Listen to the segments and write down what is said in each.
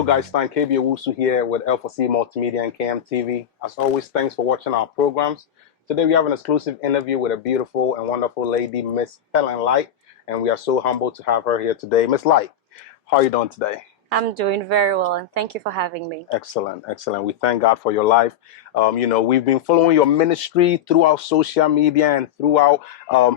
Hello guys, Stan KB Owusu here with L4C Multimedia and KMTV. As always, thanks for watching our programs. Today we have an exclusive interview with a beautiful and wonderful lady, Miss Helen Light, and we are so humbled to have her here today. Miss Light, how are you doing today? I'm doing very well, and thank you for having me. Excellent, excellent. We thank God for your life. We've been following your ministry throughout social media and throughout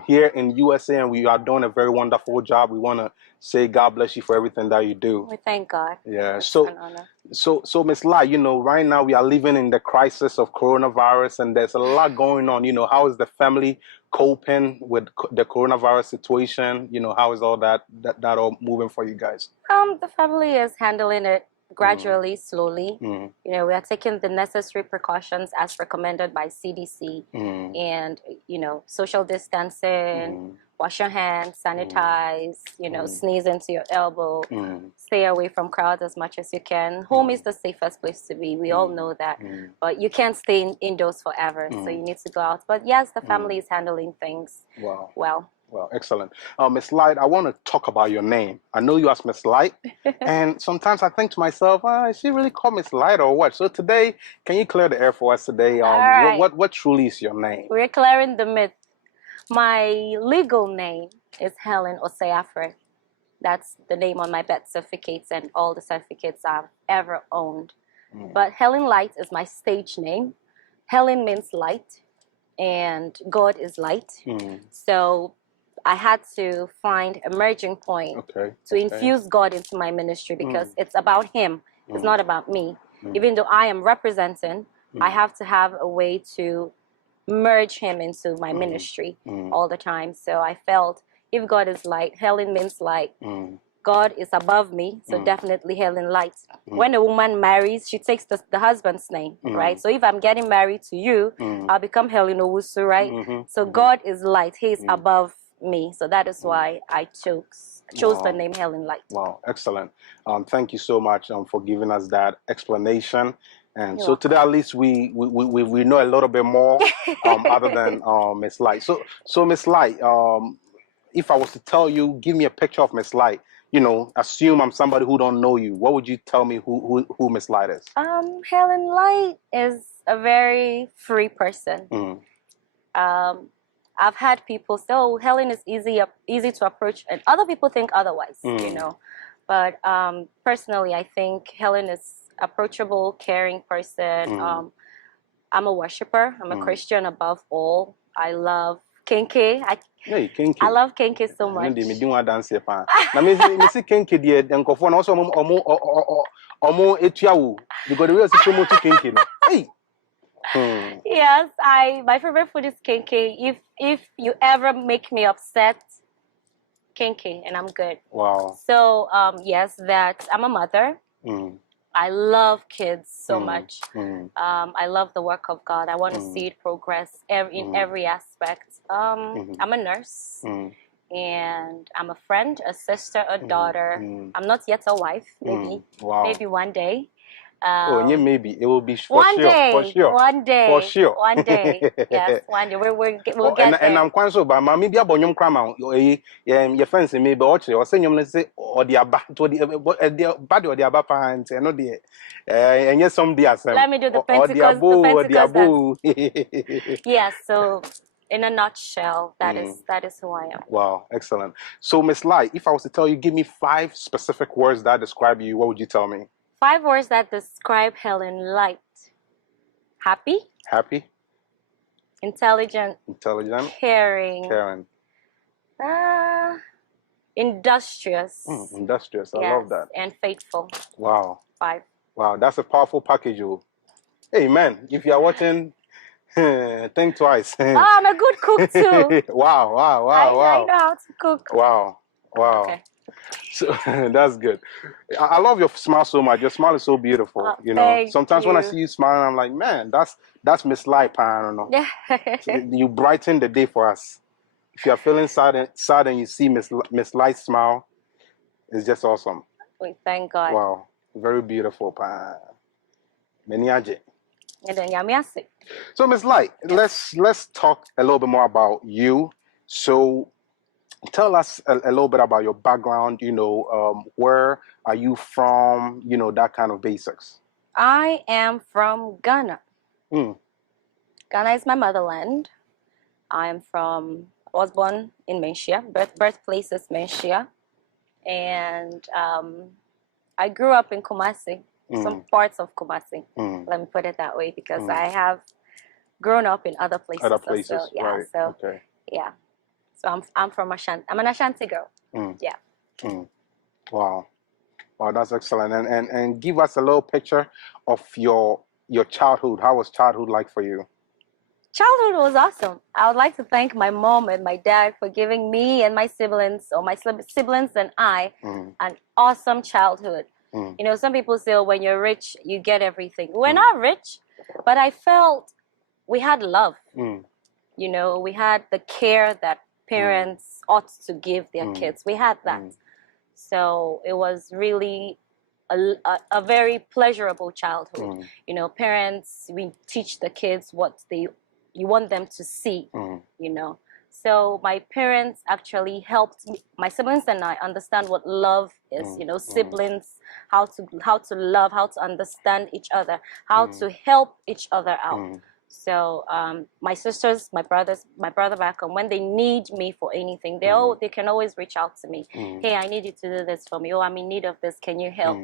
here in USA, and we are doing a very wonderful job. We want to say God bless you for everything that you do. We thank God. Yeah. It's an honor. So Miss Light, right now we are living in the crisis of coronavirus, and there's a lot going on. How is the family coping with the coronavirus situation? How is all that all moving for you guys? The family is handling it gradually, slowly. We are taking the necessary precautions as recommended by CDC, and social distancing, wash your hands, sanitize, sneeze into your elbow, stay away from crowds as much as you can. Home is the safest place to be. We all know that, but you can't stay indoors forever, so you need to go out. But yes, the family is handling things well. Well, excellent. Miss Light, I want to talk about your name. I know you as Miss Light, and sometimes I think to myself, is she really called Miss Light or what? So today, can you clear the air for us today? Right. What truly is your name? We're clearing the myth. My legal name is Helen Oseafre. That's the name on my birth certificates and all the certificates I've ever owned. But Helen Light is my stage name. Helen means light, and God is light. So I had to find a merging point to infuse God into my ministry, because it's about Him. It's not about me. Even though I am representing, I have to have a way to merge Him into my ministry all the time. So I felt if God is light, Helen means light. God is above me, so definitely Helen Light. When a woman marries, she takes the husband's name, right? So if I'm getting married to you, I'll become Helen Owusu, right? So God is light. He is above me. So that is why I chose the name Helen Light. Wow, excellent. Thank you so much for giving us that explanation. And You're so today, at least we know a little bit more other than Miss Light. So Miss Light, if I was to tell you, give me a picture of Miss Light, assume I'm somebody who don't know you, what would you tell me who Miss Light is? Helen Light is a very free person. I've had people say, "Oh, Helen is easy to approach," and other people think otherwise, But personally, I think Helen is approachable, caring person. I'm a worshiper. I'm a Christian above all. I love Kenke. I love Kenke so much. Yes, my favorite food is Kenke. If you ever make me upset, Kenke, and I'm good. Wow. So yes, that I'm a mother. I love kids so much. I love the work of God. I want to see it progress in every aspect. I'm a nurse, and I'm a friend, a sister, a daughter. I'm not yet a wife. Maybe one day. Maybe it will be for one sure, day, for sure, one day, for sure. One day. Yes, one day. We'll get there. And I'm quite so, but maybe about your grandma, your friends maybe watch or send you say or the abat to the body or the abapa and say no dear. And yes, some dear. Let me do the Pentecost. Yes. So, in a nutshell, that is who I am. Wow, excellent. So, Miss Light, if I was to tell you, give me 5 specific words that describe you, what would you tell me? 5 words that describe Helen Light. Happy. Happy. Intelligent. Intelligent. Caring. Caring. Industrious. Industrious. I love that. And faithful. Wow. 5. Wow, that's a powerful package. Hey, man, if you are watching, think twice. I'm a good cook too. Wow. I know how to cook. Wow. Okay. So that's good. I love your smile so much. Your smile is so beautiful. Sometimes when I see you smiling, I'm like, man, that's Miss Light. I don't know. So you brighten the day for us. If you are feeling sad and you see Miss Light smile, it's just awesome. We thank God. Wow, very beautiful. Many aje. So Miss Light, let's talk a little bit more about you. So tell us a little bit about your background, where are you from, that kind of basics. I am from Ghana. Ghana is my motherland. I was born in Menchia. Birthplace is Menchia. And I grew up in Kumasi, some parts of Kumasi. Let me put it that way, because I have grown up in other places. Yeah, right. So, okay. Yeah. So I'm from Ashanti. I'm an Ashanti girl. Yeah. Wow. Wow, that's excellent. And give us a little picture of your childhood. How was childhood like for you? Childhood was awesome. I would like to thank my mom and my dad for giving me and my siblings, or my siblings and I, an awesome childhood. Some people say, oh, when you're rich, you get everything. We're not rich, but I felt we had love. We had the care that parents ought to give their kids. We had that. So it was really a very pleasurable childhood. Parents, we teach the kids what you want them to see, So my parents actually helped me, my siblings and I, understand what love is, siblings, how to love, how to understand each other, how to help each other out. So my sisters, my brother back home, when they need me for anything, they can always reach out to me. Hey, I need you to do this for me. Oh, I'm in need of this. Can you help?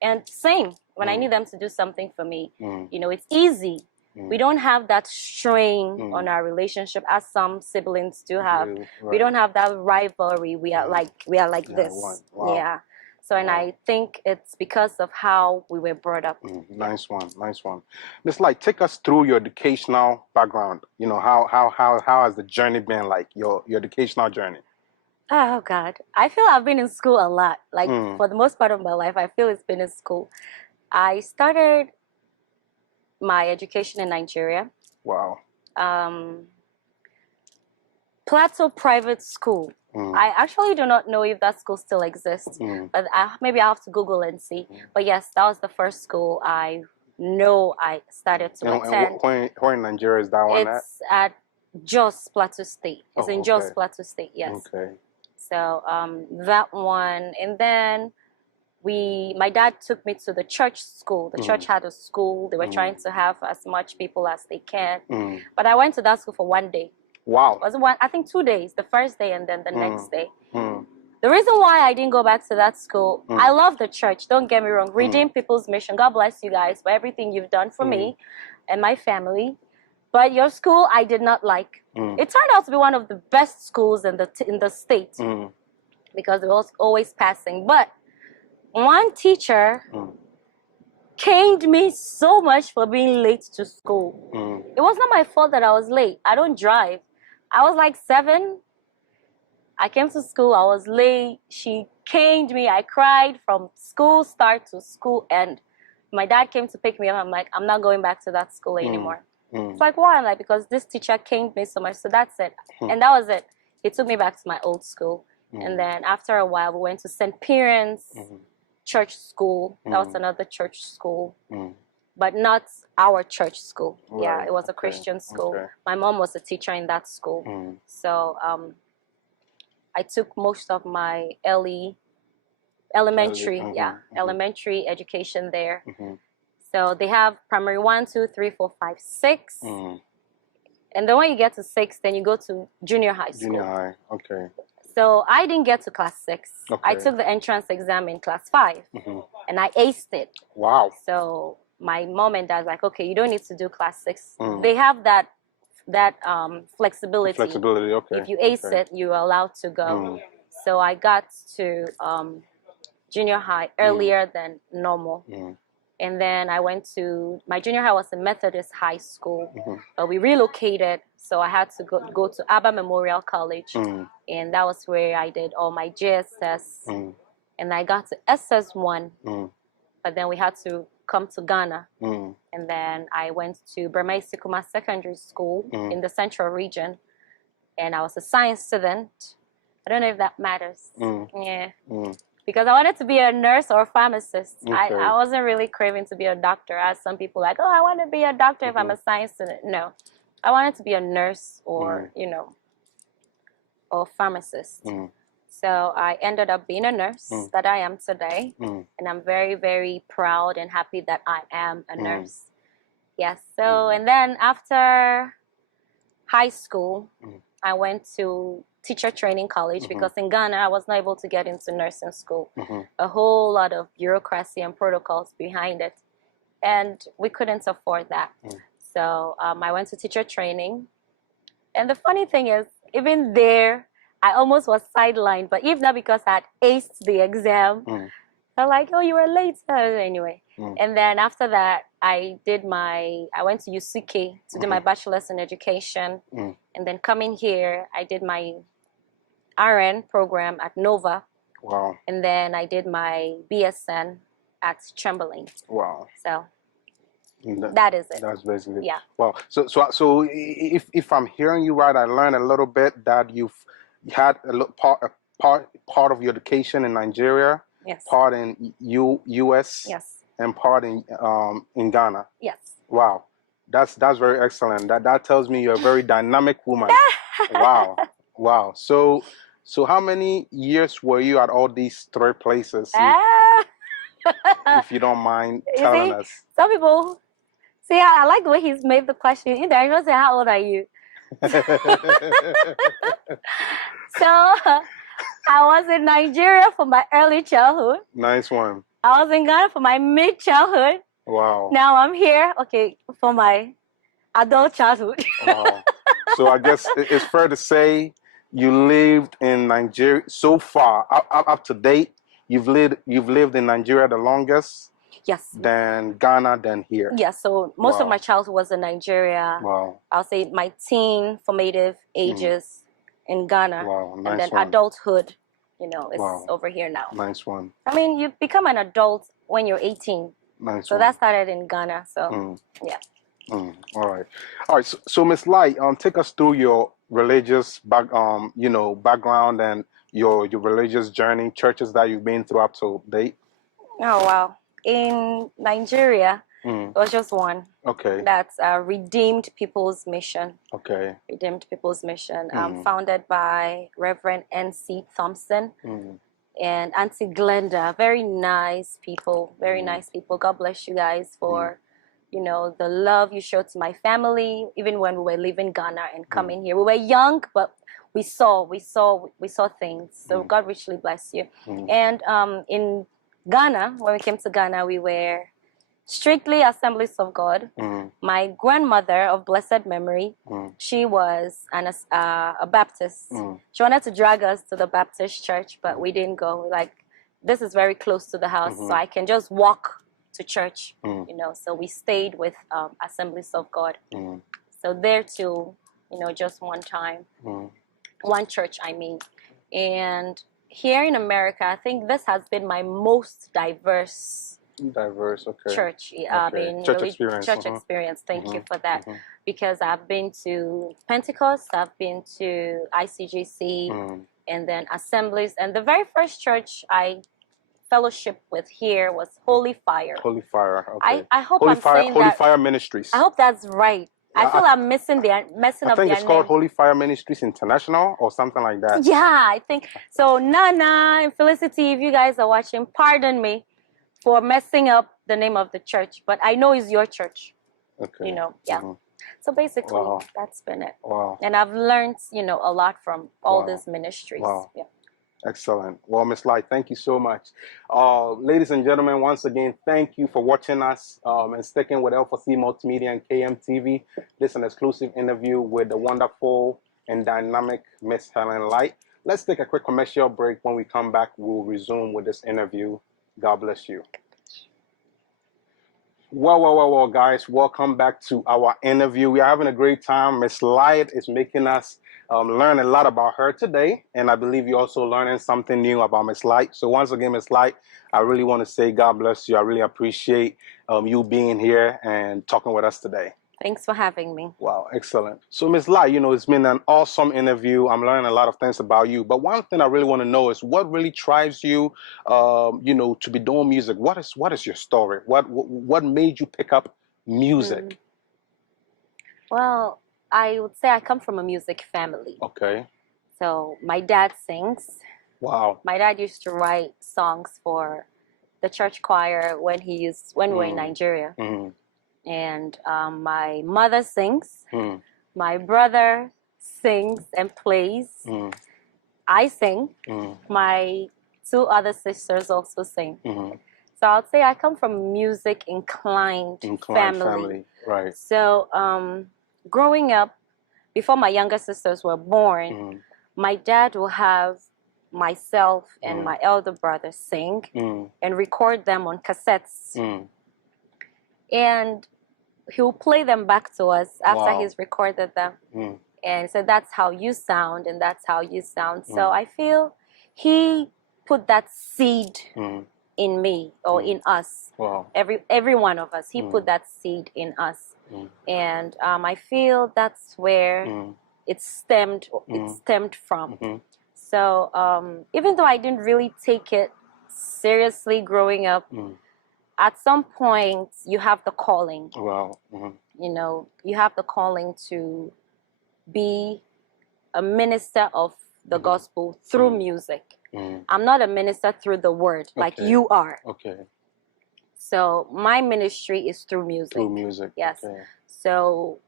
And same, when I need them to do something for me, it's easy. We don't have that strain on our relationship as some siblings do have. Right. We don't have that rivalry. We are like this. Wow. Yeah. So, and I think it's because of how we were brought up. Nice one. Miss Light, take us through your educational background. How has the journey been, like your educational journey? Oh God, I feel I've been in school a lot. Like for the most part of my life, I feel it's been in school. I started my education in Nigeria. Wow. Plateau Private School. I actually do not know if that school still exists, but maybe I'll have to Google and see. But yes, that was the first school I know I started to attend. And where in Nigeria is that one at? It's at Jos Plateau State. It's in Jos Plateau State, yes. Okay. So that one, and then my dad took me to the church school. The church had a school. They were trying to have as much people as they can. But I went to that school for 1 day. Wow. It was I think 2 days, the first day and then the next day. The reason why I didn't go back to that school, I love the church, don't get me wrong. Redeem People's Mission. God bless you guys for everything you've done for me and my family. But your school, I did not like. It turned out to be one of the best schools in the state because it was always passing. But one teacher caned me so much for being late to school. It was not my fault that I was late. I don't drive. I was like 7. I came to school. I was late. She caned me. I cried from school start to school end. My dad came to pick me up. I'm like, I'm not going back to that school anymore. It's like, why? I'm like, because this teacher caned me so much. So that's it. And that was it. He took me back to my old school. And then after a while, we went to St. Piran's church school. That was another church school. But not our church school. Right. Yeah, it was a Christian school. Okay. My mom was a teacher in that school. So I took most of my elementary education there. So they have primary 1, 2, 3, 4, 5, 6. And then when you get to 6, then you go to junior high school. Junior high, okay. So I didn't get to class 6. Okay. I took the entrance exam in class 5. And I aced it. Wow. So my mom and dad like, okay, you don't need to do class 6. They have that flexibility. Flexibility, okay. If you ace it, you're allowed to go. So I got to junior high earlier than normal. And then I went to, my junior high was a Methodist high school, but we relocated. So I had to go to Abba Memorial College. And that was where I did all my JSS. And I got to SS1. But then we had to come to Ghana. And then I went to Burma Sikuma Secondary School in the Central Region. And I was a science student. I don't know if that matters. Yeah. Because I wanted to be a nurse or a pharmacist. Okay. I wasn't really craving to be a doctor, as some people like, oh, I want to be a doctor if I'm a science student. No. I wanted to be a nurse or, or pharmacist. So I ended up being a nurse that I am today. And I'm very, very proud and happy that I am a nurse. Yes. So, and then after high school, I went to teacher training college because in Ghana, I was not able to get into nursing school. A whole lot of bureaucracy and protocols behind it. And we couldn't afford that. So I went to teacher training. And the funny thing is, even there, I almost was sidelined. But if not because I had aced the exam, they're like, oh, you were late. Anyway. And then after that, I went to UCK to do my bachelor's in education. And then coming here, I did my RN program at Nova. Wow. And then I did my BSN at Chamberlain. Wow. So that is it. That's basically. Yeah. Wow. So if I'm hearing you right, I learned a little bit that you've had a part of your education in Nigeria. Yes. Part in US. Yes. And part in Ghana. Yes. Wow. That's very excellent. That tells me you're a very dynamic woman. Wow. Wow. So how many years were you at all these 3 places? If you don't mind telling us. Some people see, I like the way he's made the question. In there, I don't say, how old are you? So I was in Nigeria for my early childhood. Nice one. I was in Ghana for my mid-childhood. Wow. Now I'm here, for my adult childhood. Wow. So I guess it's fair to say you lived in Nigeria so far, up to date. You've lived in Nigeria the longest. Yes. Then Ghana, then here. Yes. So most of my childhood was in Nigeria. Wow. I'll say my teen formative ages in Ghana. Wow. Nice and then one. Adulthood, is over here now. Nice one. I mean, you become an adult when you're 18. Nice so one. That started in Ghana. So yeah. All right. So Miss Light, take us through your religious background and your religious journey, churches that you've been through up to date. Oh wow! In Nigeria, it was just one. Okay. That's Redeemed People's Mission. Okay. Redeemed People's Mission, founded by Reverend N.C. Thompson and Auntie Glenda. Very nice people. Very nice people. God bless you guys for. The love you showed to my family, even when we were leaving Ghana and coming here. We were young, but we saw things. So God richly bless you. And in Ghana, when we came to Ghana, we were strictly Assemblies of God. My grandmother of blessed memory, she was a Baptist. She wanted to drag us to the Baptist church, but we didn't go. Like, this is very close to the house, so I can just walk to church, so we stayed with Assemblies of God. So there too, just one time, one church, I mean. And here in America, I think this has been my most diverse church. Church experience. Church experience. Thank you for that. Because I've been to Pentecost, I've been to ICGC, and then Assemblies. And the very first church I fellowship with here was Holy Fire. Holy Fire. Okay. I hope I'm saying Holy that. Fire Ministries. I hope that's right. I feel I'm messing up their name. I think it's called Holy Fire Ministries International or something like that. Yeah, I think so. Nana and Felicity, if you guys are watching, pardon me for messing up the name of the church, but I know it's your church. Okay. Yeah. So basically, that's been it. Wow. And I've learned, a lot from all these ministries. Wow. Yeah. Excellent. Well, Miss Light, thank you so much. Ladies and gentlemen, once again, thank you for watching us and sticking with L4C Multimedia and KMTV. This is an exclusive interview with the wonderful and dynamic Miss Helen Light. Let's take a quick commercial break. When we come back, we'll resume with this interview. God bless you. Well, guys, welcome back to our interview. We are having a great time. Miss Light is making us learn a lot about her today, and I believe you're also learning something new about Miss Light. So once again, Miss Light, I really want to say God bless you. I really appreciate you being here and talking with us today. Thanks for having me. Wow, excellent. So Miss Light, it's been an awesome interview. I'm learning a lot of things about you. But one thing I really want to know is what really drives you, to be doing music. What is your story? What made you pick up music? Well, I would say I come from a music family. Okay. So my dad sings. Wow. My dad used to write songs for the church choir when we were in Nigeria. And my mother sings. My brother sings and plays. I sing. My two other sisters also sing. So I'll say I come from a music inclined family. Right. So growing up, before my younger sisters were born, my dad will have myself and my elder brother sing and record them on cassettes. And he'll play them back to us after he's recorded them. And so that's how you sound, and that's how you sound. So I feel he put that seed in me, or in us. Wow. Every one of us. He put that seed in us. And I feel that's where it stemmed from. So even though I didn't really take it seriously growing up, at some point you have the calling. Wow. You know, you have the calling to be a minister of the gospel through music. I'm not a minister through the word like you are. Okay. So my ministry is through music. Through music. Yes. Okay. So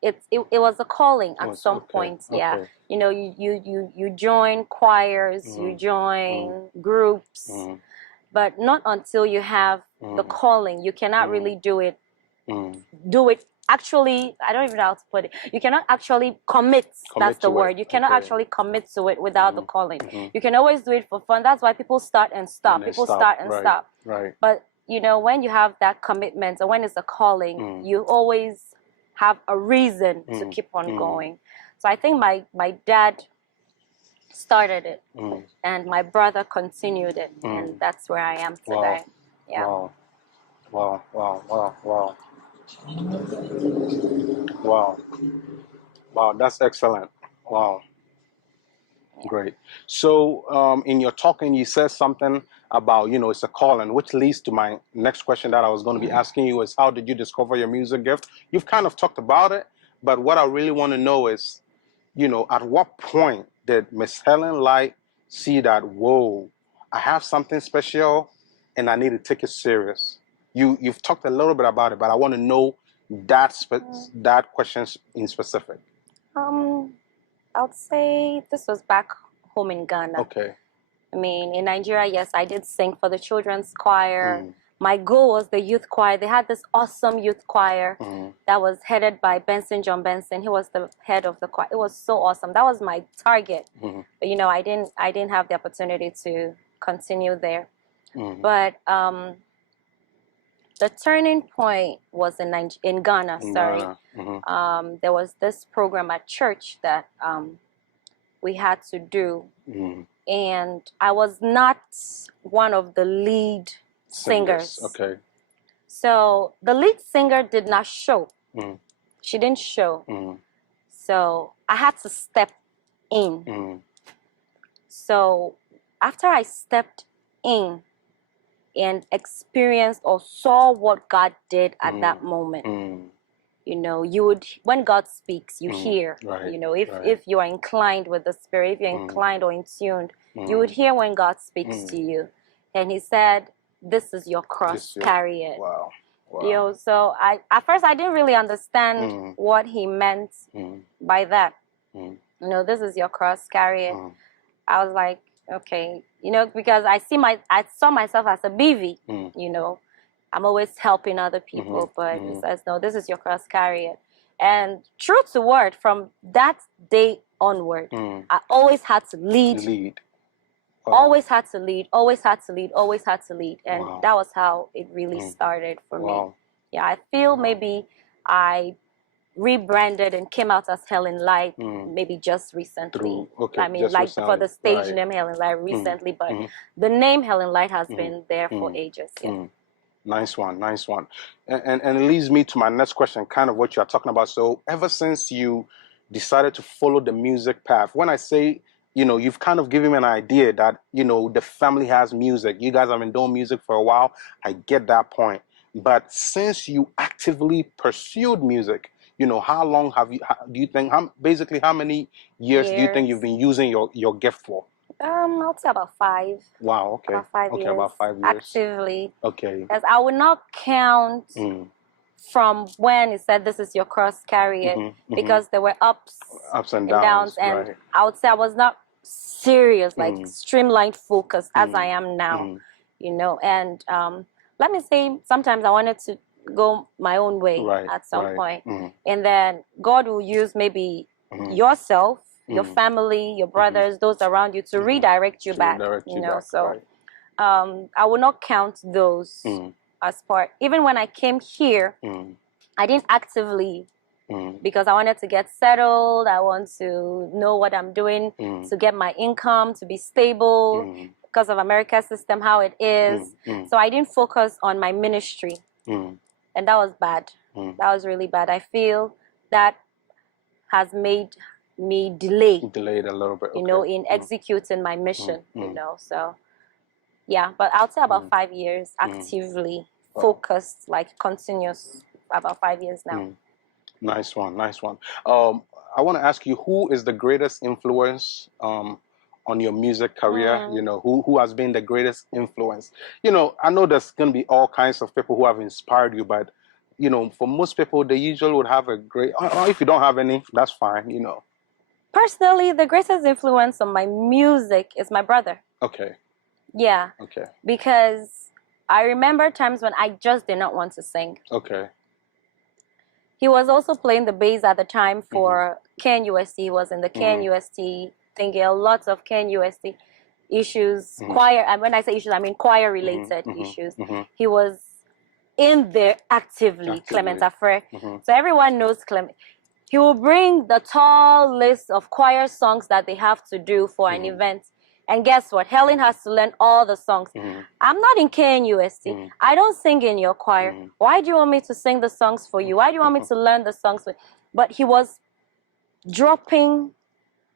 it was a calling at some point. Yeah. You know, you join choirs, you join groups, but not until you have the calling. You cannot really do it. Actually, I don't even know how to put it. You cannot actually commit. That's the word. You cannot actually commit to it without the calling. You can always do it for fun. That's why people start and stop. People start and stop. Right. But you know, when you have that commitment, or when it's a calling, you always have a reason to keep on going. So I think my dad started it, and my brother continued it, and that's where I am today. Wow. Yeah. Wow. Wow. Wow, that's excellent. Wow. Yeah. Great. So in your talking, you said something about, you know, it's a calling, which leads to my next question that I was going to be asking you is, how did you discover your music gift? You've kind of talked about it, but what I really want to know is, you know, at what point did Miss Helen Light see that, whoa, I have something special and I need to take it serious? You've talked a little bit about it, but I want to know that question in specific. I'd say this was back home in Ghana. Okay. I mean, in Nigeria, yes, I did sing for the children's choir. My goal was the youth choir. They had this awesome youth choir that was headed by John Benson. He was the head of the choir. It was so awesome. That was my target. But you know, I didn't have the opportunity to continue there. But the turning point was in Ghana. There was this program at church that we had to do, and I was not one of the lead singers. Okay. So the lead singer did not show. She didn't show. So I had to step in. So after I stepped in and experienced or saw what God did at that moment, you know, you would, when God speaks, you hear. You know, if you are inclined with the Spirit, if you're inclined or in tuned, you would hear when God speaks to you. And He said, "This is your cross, carry it." Wow. You know, so at first I didn't really understand what He meant by that. You know, this is your cross, carry it. I was like, okay, you know, because I saw myself as a BV. You know, I'm always helping other people, but He says, no, this is your cross, carry it. And true to word, from that day onward, I always had to lead. Wow. Always had to lead, always had to lead, always had to lead. And that was how it really started for me. Yeah, I feel maybe I rebranded and came out as Helen Light maybe just recently. I mean, like recently. For the stage name Helen Light recently, but the name Helen Light has been there for ages. Yeah. Nice one. And it leads me to my next question, kind of what you're talking about. So ever since you decided to follow the music path, when I say, you know, you've kind of given me an idea that, you know, the family has music. You guys have been doing music for a while. I get that point. But since you actively pursued music, you know, how long do you think, basically how many years do you think you've been using your gift for? I'll say about 5. Wow, okay. About 5 okay, years. about 5 years. Actively. Okay. Because I would not count from when it said this is your cross, carry it, because there were ups and downs, and right. I would say I was not serious, like streamlined focused as I am now, you know. And let me say, sometimes I wanted to go my own way at some point. And then God will use maybe yourself, your family, your brothers, those around you to redirect you back, you know. So I will not count those as part. Even when I came here, I didn't actively, because I wanted to get settled. I want to know what I'm doing, to get my income, to be stable, because of America's system, how it is. So I didn't focus on my ministry. And that was bad. That was really bad. I feel that has made me delayed a little bit, you know, in executing my mission, you know. So yeah, but I'll say about 5 years actively focused, like continuous, about 5 years now. Nice one, nice one. I want to ask you, who is the greatest influence on your music career? You know, who has been the greatest influence? You know, I know there's going to be all kinds of people who have inspired you, but you know, for most people, they usually would have a great, or if you don't have any, that's fine, you know. Personally, the greatest influence on my music is my brother. Okay. Yeah. Okay. Because I remember times when I just did not want to sing. Okay. He was also playing the bass at the time for KNUST. He was in the KNUST thinking a lot of KNUST issues, choir, and when I say issues, I mean choir-related issues. He was in there actively. Clement Afre. So everyone knows Clement. He will bring the tall list of choir songs that they have to do for an event. And guess what? Helen has to learn all the songs. I'm not in KNUST. I don't sing in your choir. Why do you want me to sing the songs for you? Why do you want me to learn the songs for you? But he was dropping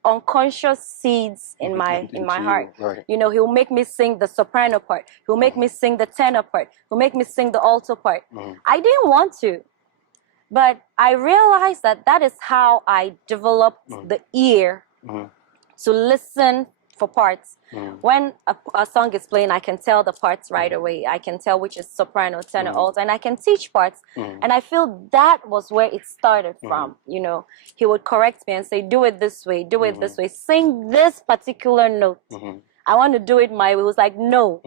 unconscious seeds in my heart. Right. You know, he'll make me sing the soprano part. He'll make me sing the tenor part. He'll make me sing the alto part. I didn't want to. But I realized that that is how I developed the ear to listen for parts. When a song is playing, I can tell the parts right away. I can tell which is soprano, tenor, alto, and I can teach parts. And I feel that was where it started from. You know, he would correct me and say, do it this way, do it this way, sing this particular note. I want to do it my way. It was like, no.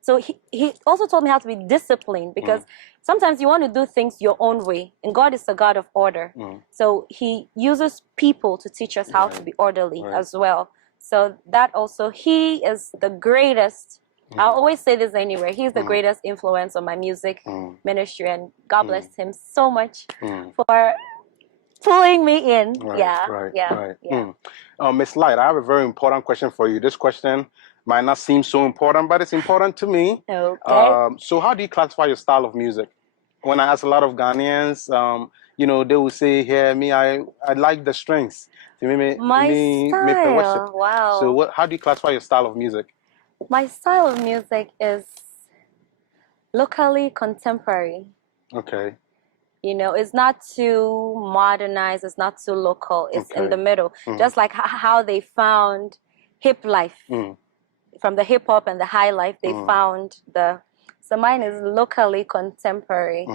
So he also told me how to be disciplined, because sometimes you want to do things your own way, and God is a God of order. So he uses people to teach us how to be orderly as well. So that also, he is the greatest. I always say this anywhere. He's the greatest influence on my music ministry, and God bless him so much for pulling me in. Miss Light, I have a very important question for you. This question might not seem so important, but it's important to me. Okay. So how do you classify your style of music? When I ask a lot of Ghanaians, you know, they will say, "Here, me, I like the strings." My style. Wow. So how do you classify your style of music? My style of music is locally contemporary. Okay. You know, it's not too modernized, it's not too local, it's in the middle. Just like how they found hip life. From the hip hop and the high life, they found so mine is locally contemporary.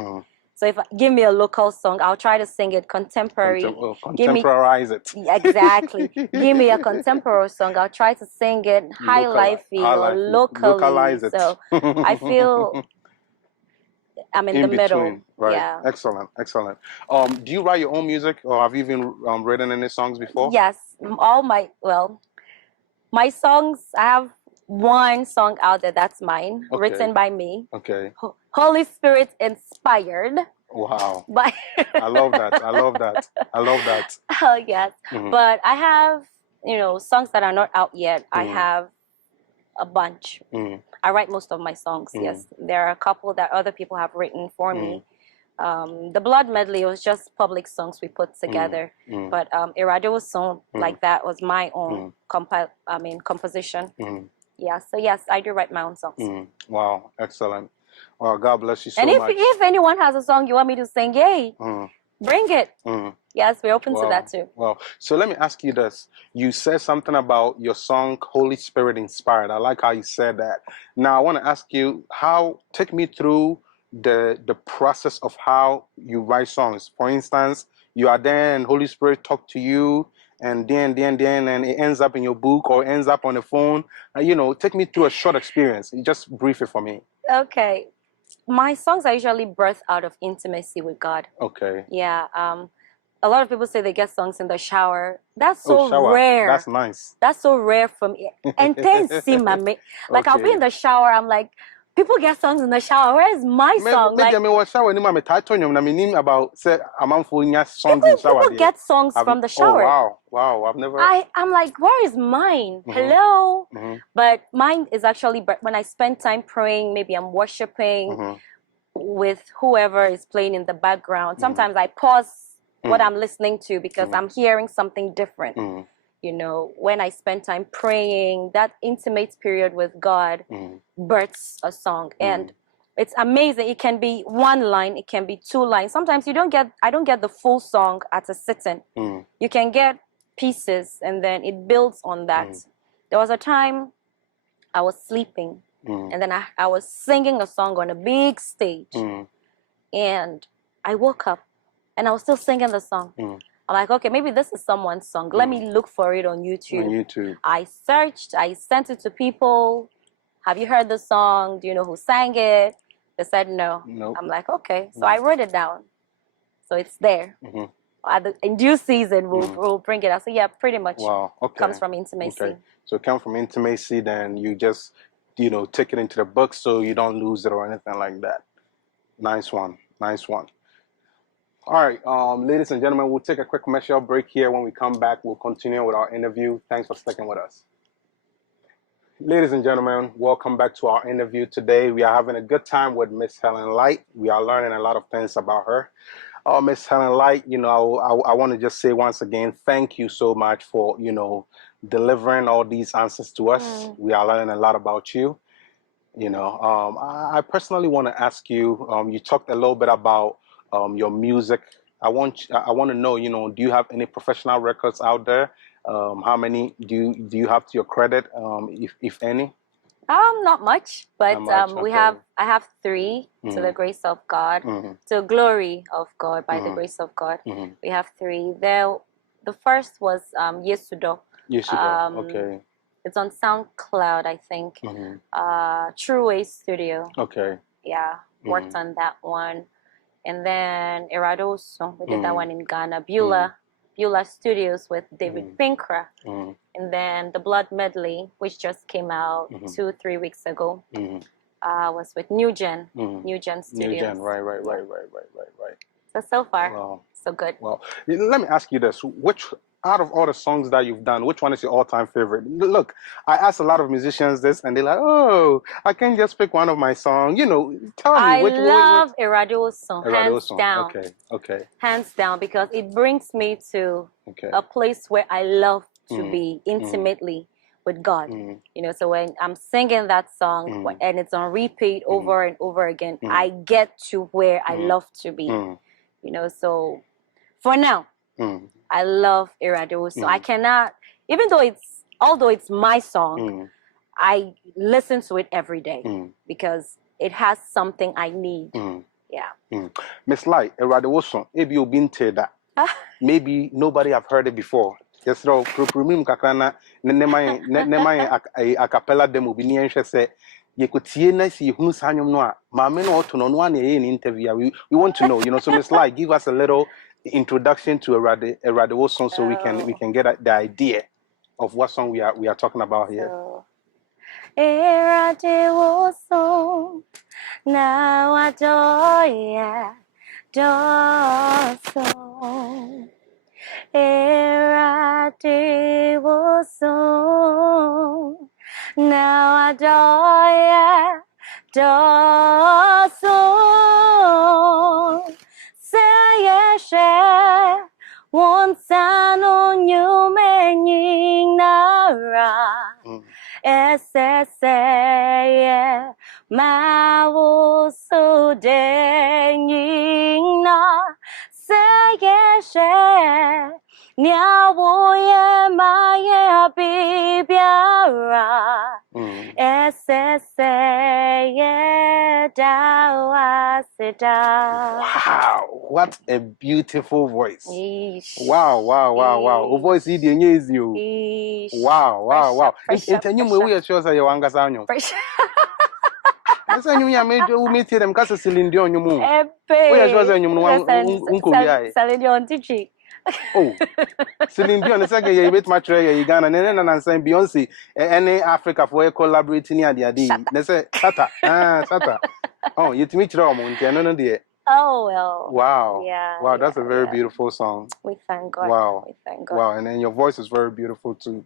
So if give me a local song, I'll try to sing it contemporary. Contemporize it. Exactly. Give me a contemporary song, I'll try to sing it high lifey or locally. Localize it. So I feel I'm in the middle. Right. Yeah. Excellent. Excellent. Do you write your own music, or have you even written any songs before? Yes. My songs, I have one song out there that's mine, written by me. Okay. Holy Spirit inspired. Wow. But I love that. I love that. I love that. Oh, yes. But I have, you know, songs that are not out yet. I have a bunch. I write most of my songs, yes. There are a couple that other people have written for me. The Blood Medley was just public songs we put together. But Iradeo's song like that was my own composition. Yeah, so yes, I do write my own songs. Wow, excellent. Well, God bless you so much. And if anyone has a song you want me to sing, yay, bring it. Yes, we're open to that too. Well, so let me ask you this. You said something about your song Holy Spirit Inspired. I like how you said that. Now I want to ask you take me through the process of how you write songs. For instance, you are there and Holy Spirit talk to you and then and it ends up in your book or ends up on the phone. Take me through a short experience. Just brief it for me. Okay. My songs are usually birthed out of intimacy with God. Okay. Yeah. A lot of people say they get songs in the shower. That's so rare. That's nice. That's so rare for me. And then see my mate. Like I'll be in the shower. I'm like, people get songs in the shower. Where is my song? Like people get songs in the shower. Oh wow! I've never. I'm like, where is mine? Hello. But mine is actually when I spend time praying. Maybe I'm worshiping with whoever is playing in the background. Sometimes I pause what I'm listening to because I'm hearing something different. When I spend time praying, that intimate period with God births a song. And it's amazing. It can be one line, it can be two lines. Sometimes I don't get the full song at a sitting. You can get pieces and then it builds on that. There was a time I was sleeping and then I was singing a song on a big stage and I woke up and I was still singing the song. I'm like, okay, maybe this is someone's song. Let me look for it on YouTube. I searched, I sent it to people. Have you heard the song? Do you know who sang it? They said no. Nope. I'm like, okay. So I wrote it down. So it's there. In due season, we'll bring it out. So yeah, pretty much comes from intimacy. Okay. So it comes from intimacy, then you just, take it into the book so you don't lose it or anything like that. Nice one. All right, ladies and gentlemen, we'll take a quick commercial break here. When we come back, we'll continue with our interview. Thanks for sticking with us. Ladies and gentlemen, welcome back to our interview today. We are having a good time with Miss Helen Light. We are learning a lot of things about her. Miss Helen Light, I want to just say once again, thank you so much for, delivering all these answers to us. We are learning a lot about you. I personally want to ask you, you talked a little bit about your music. I want to know, do you have any professional records out there? How many do you have to your credit, if any? Not much, but I have 3 to the grace of God, to the glory of God, by the grace of God. We have 3. The first was Yesudo. Okay. It's on SoundCloud, I think. True Way Studio. Okay. Yeah, worked on that one. And then Eradoso, we did that one in Ghana. Beulah Studios with David Pinkra. And then the Blood Medley, which just came out 2-3 weeks ago, was with New Gen Studios. New Gen, right. So far, so good. Well, let me ask you this. Out of all the songs that you've done, which one is your all-time favorite? Look, I asked a lot of musicians this, and they're like, "Oh, I can't just pick one of my songs." Tell me. I love Erado's song, hands down. Okay. Hands down, because it brings me to a place where I love to be intimately with God. So when I'm singing that song and it's on repeat over and over again, I get to where I love to be. So for now, I love Irado. So I cannot, although it's my song, I listen to it every day because it has something I need. Yeah. Miss Light, Irado song, maybe you've been to that. Maybe nobody have heard it before. Yes, so kakrana nema a cappella demo bi ni enhwe se ye kotie na si hunu sanyom no a maame no oto no no na e interview. We want to know, so Miss Light, give us a little introduction to Erade song so we can get the idea of what song we are talking about here. Erade song now adoya song Erade song now adoya song say once on you meaning nara esse ma wo so dening na say Mageshe Nyawoye Maya Bibiara Wow, what a beautiful voice. Eesh. Wow, wow, wow, wow. O voice is you. Wow, wow, wow. Pressure. We are sure that you want to Pressure. I say you made you meet them because Celine Dion you move. We are sure that you Celine Dion teaching. Oh, Celine Dion is like a bit much you Ghana and saying Beyonce any Africa for collaborating near the idea. They say Sata. Sata. Oh, you to meet Rom and no dear. Oh well. Wow. Yeah. Wow, that's a very beautiful song. We thank God. Wow. We thank God. Wow, and then your voice is very beautiful too.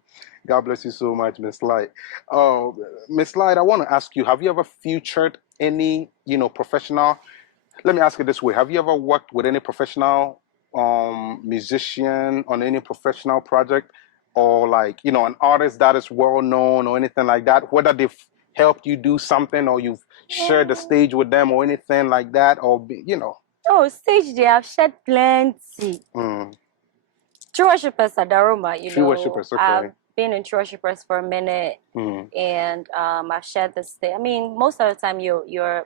God bless you so much, Miss Light. Oh, Miss Light, I want to ask you: have you ever featured any, professional? Let me ask you this way: have you ever worked with any professional musician on any professional project, or like an artist that is well known or anything like that? Whether they've helped you do something or you've shared the stage with them or anything like that, or Oh, stage they have shared plenty. True Worshippers at Daruma, True Worshippers, okay. I've been in True Worshippers for a minute, and I've shared the stage. I mean, most of the time you're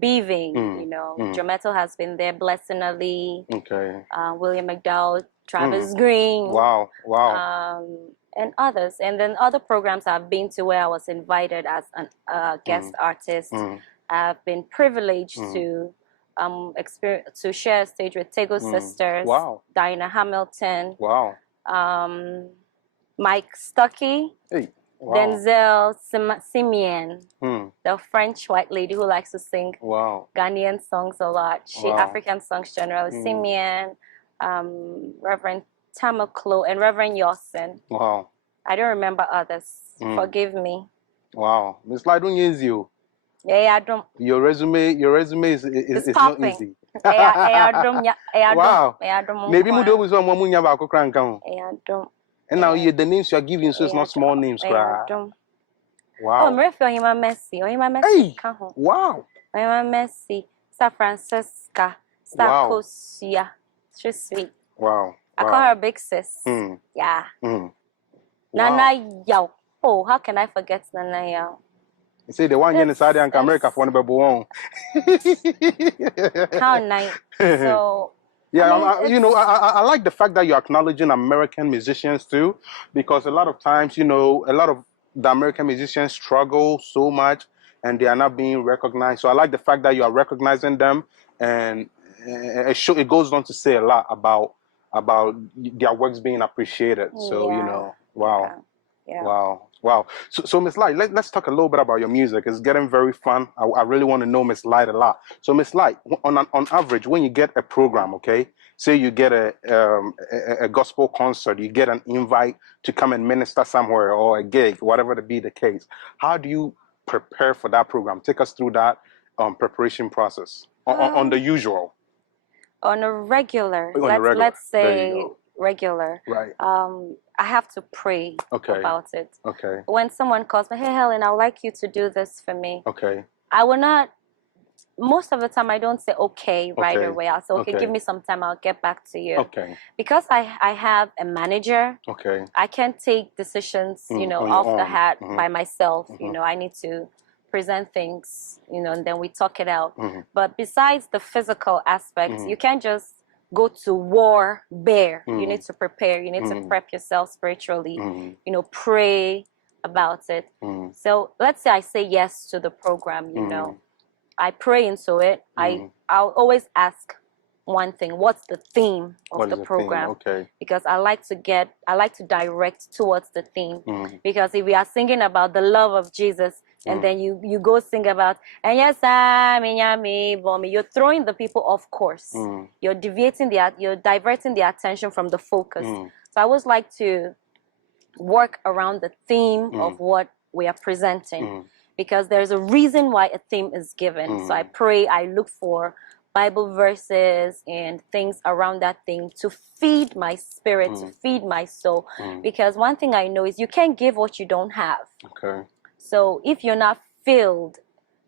beaving, Joe Metal has been there, Blessing Ali, okay, William McDowell, Travis Green, wow, and others. And then other programs I've been to where I was invited as a guest artist. I've been privileged to share a stage with Tego Sisters, Diana Hamilton, Mike Stuckey, Denzel Simeon, the French white lady who likes to sing Ghanaian songs a lot. African songs generally. Simeon, Reverend Tamaklo, and Reverend Yosin. Wow. I don't remember others. Forgive me. Wow. Miss Light, don't use you. Yeah, I don't. Your resume is not easy. Wow. Maybe Mudo was on Mamunya Bako Crankam. And now the names you are giving, so it's not small names. Wow. Oh, I'm referring to him Messi. Or him Messi. Wow. Him Messi. Sa Francisca. Sa Kosia. She's sweet. Wow. I call her big sis. Yeah. Nana Yao. Oh, how can I forget Nana Yao? You say the one here inside America for one baby one. How nice. So yeah, I like the fact that you're acknowledging American musicians too, because a lot of times, a lot of the American musicians struggle so much and they are not being recognized. So I like the fact that you are recognizing them, and it goes on to say a lot about their works being appreciated. So wow. Yeah. Wow. So Miss Light, let's talk a little bit about your music. It's getting very fun. I really want to know Miss Light a lot. So Miss Light, on average, when you get a program, okay, say you get a gospel concert, you get an invite to come and minister somewhere, or a gig, whatever to be the case, how do you prepare for that program? Take us through that preparation process on the usual. On a regular, let's say regular. Right. I have to pray about it. Okay. When someone calls me, hey Helen, I would like you to do this for me. Okay. I will not. Most of the time, I don't say okay right away. I'll say, okay, give me some time. I'll get back to you. Okay. Because I have a manager. Okay. I can't take decisions, off the hat by myself. I need to present things, and then we talk it out. But besides the physical aspects, you can't just go to war bare. You need to prepare. You need to prep yourself spiritually. Pray about it. So let's say I say yes to the program. I pray into it. I'll always ask one thing: what's the theme of the program? Okay. Because I like to direct towards the theme. Because if we are singing about the love of Jesus, and then you go sing about, and yes, you're throwing the people off course. You're diverting their attention from the focus. So I always like to work around the theme of what we are presenting, because there's a reason why a theme is given. So I pray, I look for Bible verses and things around that thing to feed my spirit, to feed my soul. Because one thing I know is you can't give what you don't have. Okay. So if you're not filled,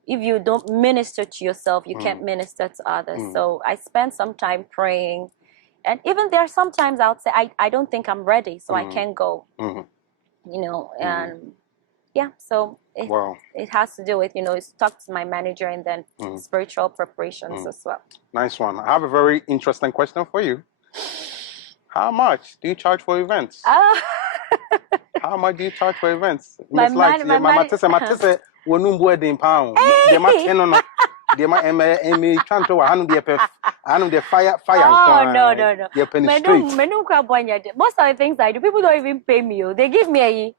if you don't minister to yourself, you can't minister to others. So I spend some time praying And even there, sometimes I would say, I don't think I'm ready, so I can't go. You know, and yeah, so it has to do with, you know, it's talk to my manager and then spiritual preparations as well. Nice one. I have a very interesting question for you. How much do you charge for events? How much do you charge for events? My fire. Oh, no. Most of the things I do, people don't even pay me. They give me a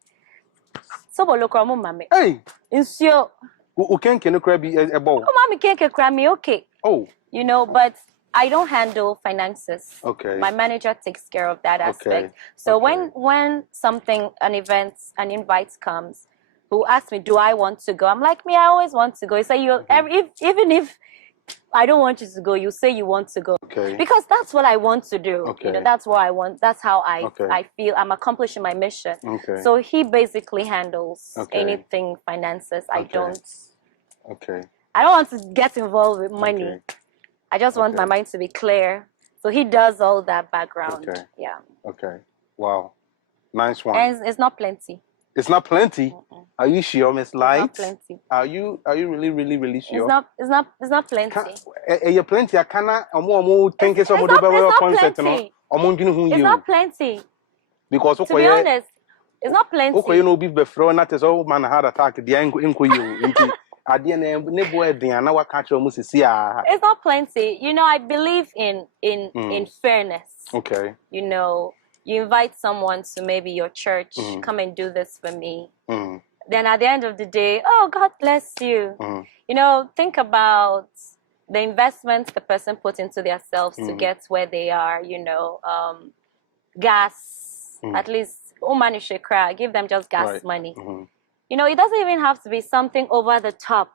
so look mama. Hey, insure. Who can be a bowl? Oh, mommy can't cry me, okay. Oh, you know, but I don't handle finances. Okay. My manager takes care of that aspect. Okay. So when something, an invite comes, who asks me, do I want to go? I'm like, me, I always want to go. He said, even if I don't want you to go, you say you want to go. Okay. Because that's what I want to do. Okay. You know, that's what I want. That's how I feel I'm accomplishing my mission. Okay. So he basically handles anything finances. I don't. Okay. I don't want to get involved with money. Okay. I just want my mind to be clear. So he does all that background. Okay. Yeah. Okay. Wow. Nice one. And it's not plenty. It's not plenty. Are you sure, Miss Light? It's not plenty. Are you really sure? It's not plenty. You plenty. I cannot. Think it's not plenty. It's not plenty. Because to be honest, it's not plenty. Okay, you know, be before not as old man heart attack. The you. It's not plenty. You know, I believe in fairness. Okay. You know, you invite someone to maybe your church, come and do this for me. Then at the end of the day, oh, God bless you. You know, think about the investments the person put into themselves to get where they are, you know, gas, at least, give them just gas money. You know, it doesn't even have to be something over the top.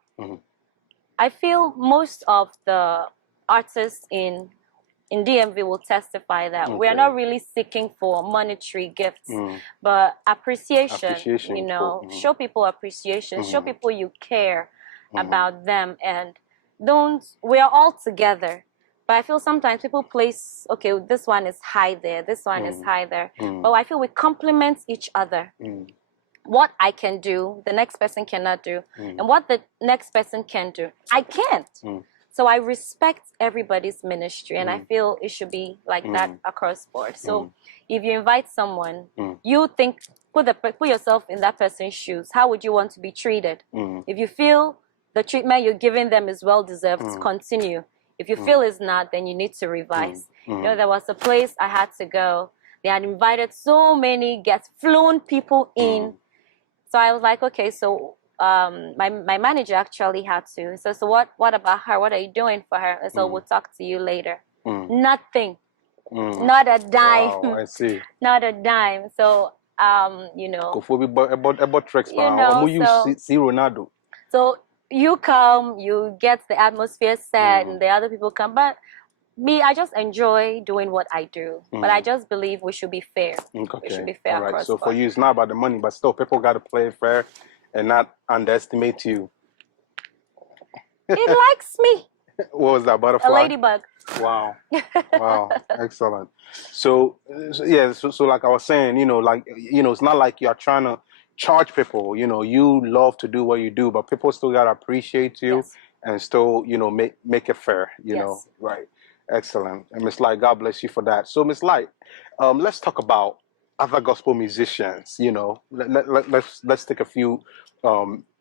I feel most of the artists in DMV will testify that we are not really seeking for monetary gifts, but appreciation, you know, show people appreciation, show people you care about them, and we are all together. But I feel sometimes people place, okay, this one is high there, this one is high there. But I feel we complement each other. What I can do, the next person cannot do. And what the next person can do, I can't. So I respect everybody's ministry, and I feel it should be like that across board. So if you invite someone, you think, put yourself in that person's shoes. How would you want to be treated? If you feel the treatment you're giving them is well-deserved, continue. If you feel it's not, then you need to revise. You know, there was a place I had to go. They had invited so many guests, flown people in. So I was like, okay, so my manager actually had to. So what about her? What are you doing for her? And so we'll talk to you later. Nothing. Not a dime. Wow, I see. Not a dime. So you know. So you come, you get the atmosphere set, and the other people come. But me, I just enjoy doing what I do. But I just believe we should be fair. Okay. We should be fair. All right. So for you, it's not about the money, but still, people got to play fair and not underestimate you. It likes me. What was that, butterfly? A ladybug. Wow. Wow. Excellent. So like I was saying, you know, it's not like you're trying to charge people. You know, you love to do what you do, but people still got to appreciate you and still, you know, make it fair, you know. Right. Excellent. And Miss Light, God bless you for that. So Miss Light, let's talk about other gospel musicians. You know, let's take a few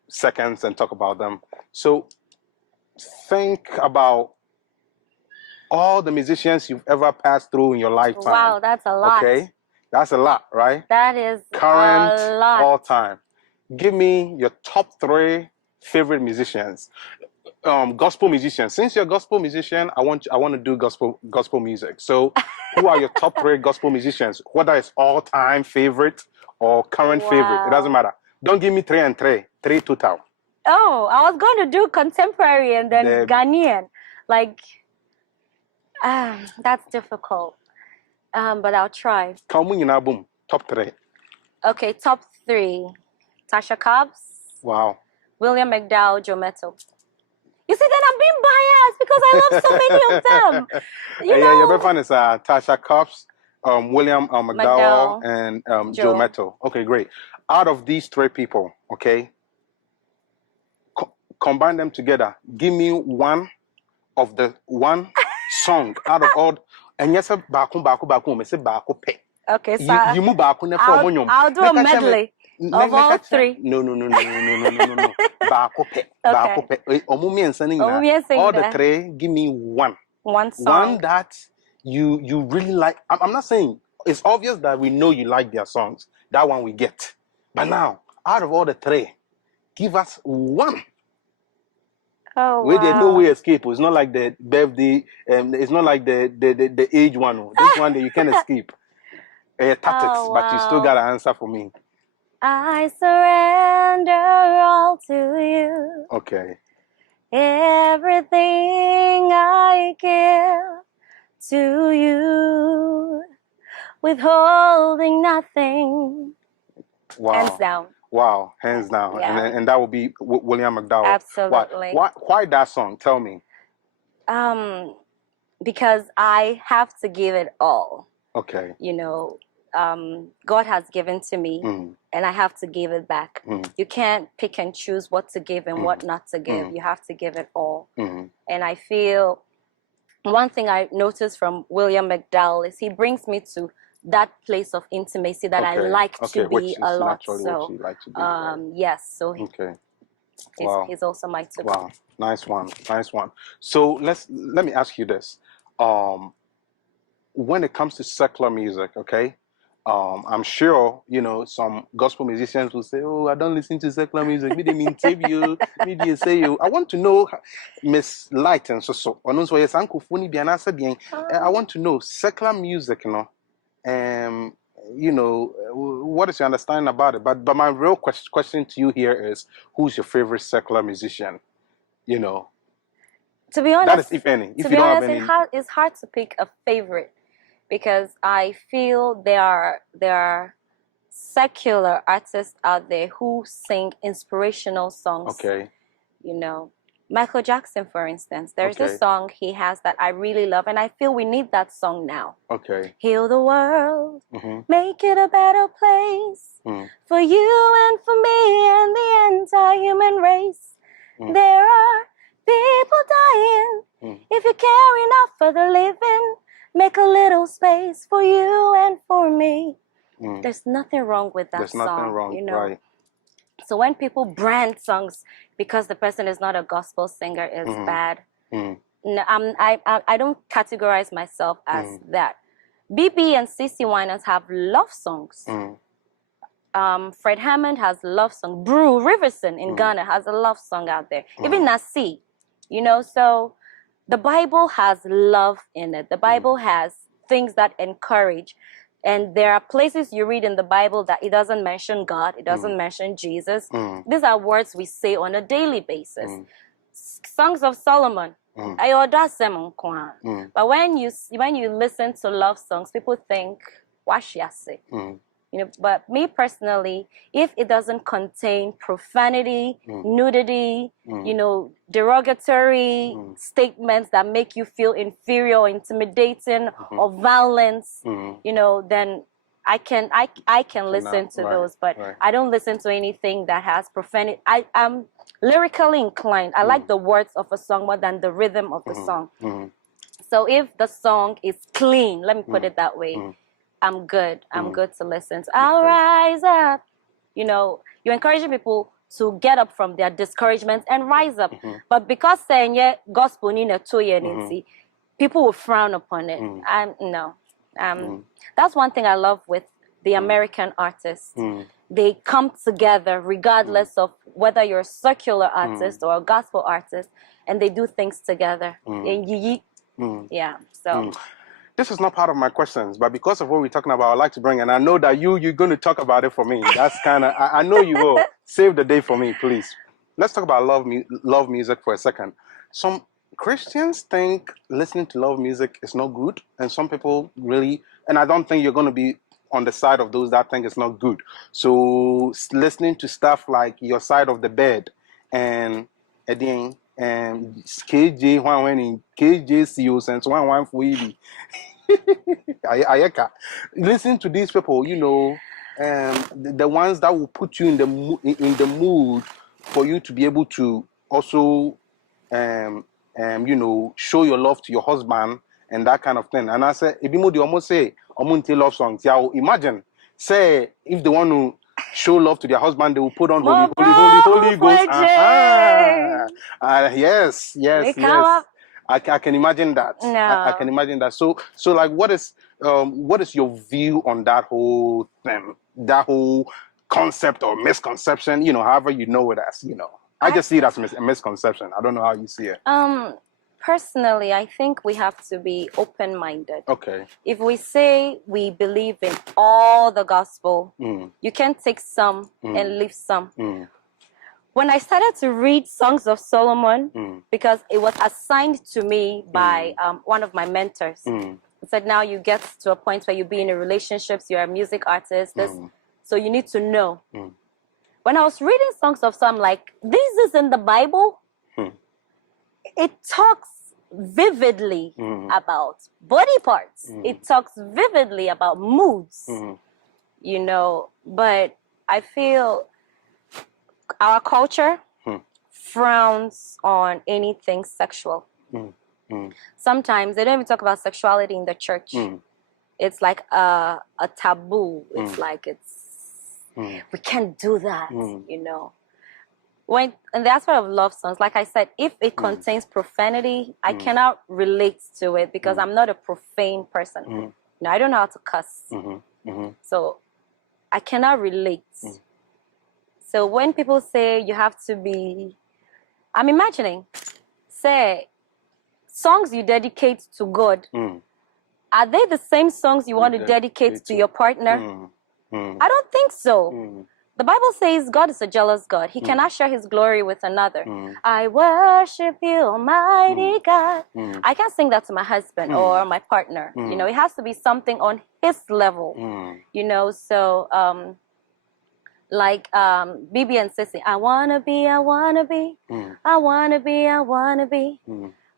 seconds and talk about them. So think about all the musicians you've ever passed through in your lifetime. Wow, that's a lot. Okay, that's a lot, right? That is current, a lot. All time. Give me your top 3 favorite musicians. Gospel musicians. Since you're a gospel musician, I want to do gospel music. So, who are your top 3 gospel musicians? Whether it's all-time favorite or current favorite, it doesn't matter. Don't give me 3 and 3. 3 total. Oh, I was going to do contemporary and then Ghanaian. Like, that's difficult. But I'll try. Boom. Top 3. Okay, top 3. Tasha Cobbs. Wow. William McDowell, Joe Mettle. You see, then I'm being biased because I love so many of them. You know? Yeah, your best friend is Tasha Cobbs, William McDowell, and Joe Mettle. Okay, great. Out of these three people, okay, combine them together. Give me one song out of all. And yes, baku, me say baku pe. Okay, so you move baku ne for monyom. I'll do a medley of all three. No. Baku pe. Baku pe. Omumi and sending all the three. Give me one song. One that you really like. I'm not saying it's obvious that we know you like their songs. That one we get. But now, out of all the three, give us one. Oh, where there's no way escape. It's not like the birthday. It's not like the age one. This one that you can escape. Tactics, but you still got an answer for me. I surrender all to you. Okay. Everything I give to you, withholding nothing. Wow. Hands down. Wow, hands down. Yeah. And that would be William McDowell. Absolutely. Why that song? Tell me. Because I have to give it all. Okay. You know, God has given to me, and I have to give it back. You can't pick and choose what to give and what not to give. You have to give it all. And I feel one thing I noticed from William McDowell is he brings me to that place of intimacy that I like to be a lot. So, yes. So he's also my type. Wow, nice one. So let me ask you this: when it comes to secular music, okay, I'm sure some gospel musicians will say, "Oh, I don't listen to secular music. Me they mean you, me they say you." I want to know, Miss Light and so. I want to know secular music, what is your understanding about it? But my real question to you here is, who's your favorite secular musician? To be honest, that is, if any. If you don't have any, it's hard to pick a favorite because I feel there are secular artists out there who sing inspirational songs. Okay. Michael Jackson, for instance, there's a song he has that I really love, and I feel we need that song now. Okay. Heal the world, make it a better place for you and for me and the entire human race. There are people dying. If you care enough for the living, make a little space for you and for me. There's nothing wrong with that song. There's nothing wrong, right? So when people brand songs because the person is not a gospel singer is bad. No, I don't categorize myself as that. BB and CeCe Winans have love songs. Fred Hammond has love song. Brew Riverson in Ghana has a love song out there. Even Nasi, so the Bible has love in it. The Bible has things that encourage. And there are places you read in the Bible that it doesn't mention God, it doesn't mention Jesus. These are words we say on a daily basis. Songs of Solomon. But when you listen to love songs, people think, "Washiase." But me personally, if it doesn't contain profanity, nudity, derogatory statements that make you feel inferior or intimidating or violence, then I can listen to those. But I don't listen to anything that has profanity. I'm lyrically inclined. I like the words of a song more than the rhythm of the song. So if the song is clean, let me put it that way, I'm good. I'm good to listen to. I'll rise up. You're encouraging people to get up from their discouragement and rise up. But because saying gospel people will frown upon it. That's one thing I love with the American artists. They come together regardless of whether you're a secular artist or a gospel artist, and they do things together. Yeah. So. This is not part of my questions, but because of what we're talking about, I'd like to bring, and I know that you're going to talk about it for me. That's kind of, I know you will. Save the day for me, please. Let's talk about love music for a second. Some Christians think listening to love music is not good, and some people really, and I don't think you're going to be on the side of those that think it's not good. So listening to stuff like Your Side of the Bed and KJ one when in KJCO since one for you. Ayeka. Listen to these people, you know, the ones that will put you in the mood for you to be able to also you know, show your love to your husband and that kind of thing. And I said, if you almost say Omunti love songs, yeah, imagine say if they want to show love to their husband, they will put on Holy Ghost. Yes. I can imagine that. No. I can imagine that. So like, what is your view on that whole thing, that whole concept or misconception? You know, however you know it as. You know, I just see it as a misconception. I don't know how you see it. Personally, I think we have to be open-minded. Okay. If we say we believe in all the gospel, you can take some and leave some. When I started to read Songs of Solomon, because it was assigned to me by one of my mentors, he said, now you get to a point where you be in a relationship, you're a music artist, so you need to know. When I was reading Songs of Solomon, like, this is in the Bible. It talks vividly about body parts. It talks vividly about moods, you know, but I feel our culture frowns on anything sexual. Sometimes they don't even talk about sexuality in the church. It's like a taboo. It's like we can't do that, you know. In the aspect of love songs, like I said, if it contains profanity, I cannot relate to it because I'm not a profane person. No, I don't know how to cuss. So I cannot relate. So when people say you have to be, I'm imagining, say, songs you dedicate to God, are they the same songs you want to dedicate to your partner? I don't think so. The Bible says God is a jealous God. He cannot share his glory with another. I worship you, Almighty God. I can't sing that to my husband or my partner. You know, it has to be something on his level. You know, so like Bibi and Sissy, I wanna be, I wanna be, I wanna be, I wanna be.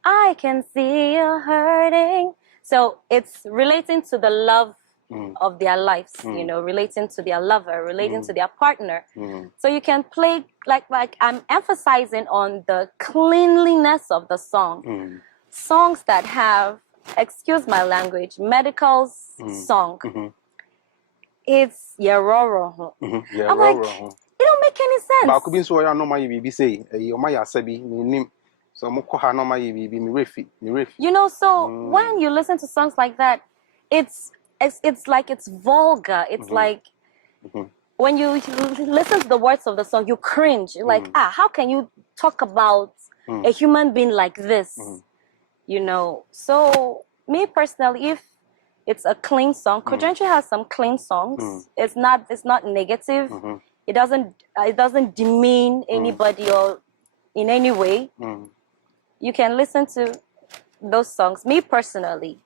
I can see you hurting. So it's relating to the love of their lives, you know, relating to their lover, relating to their partner. So you can play, like I'm emphasizing on the cleanliness of the song. Songs that have, excuse my language, medical song. It's yaroro. I'm like, it don't make any sense. You know, so when you listen to songs like that, it's like it's vulgar. It's like when you listen to the words of the song, you cringe. You're like, how can you talk about a human being like this? You know, so me personally, if it's a clean song, Kojentry has some clean songs. It's not negative. It doesn't demean anybody or in any way. You can listen to those songs. Me personally,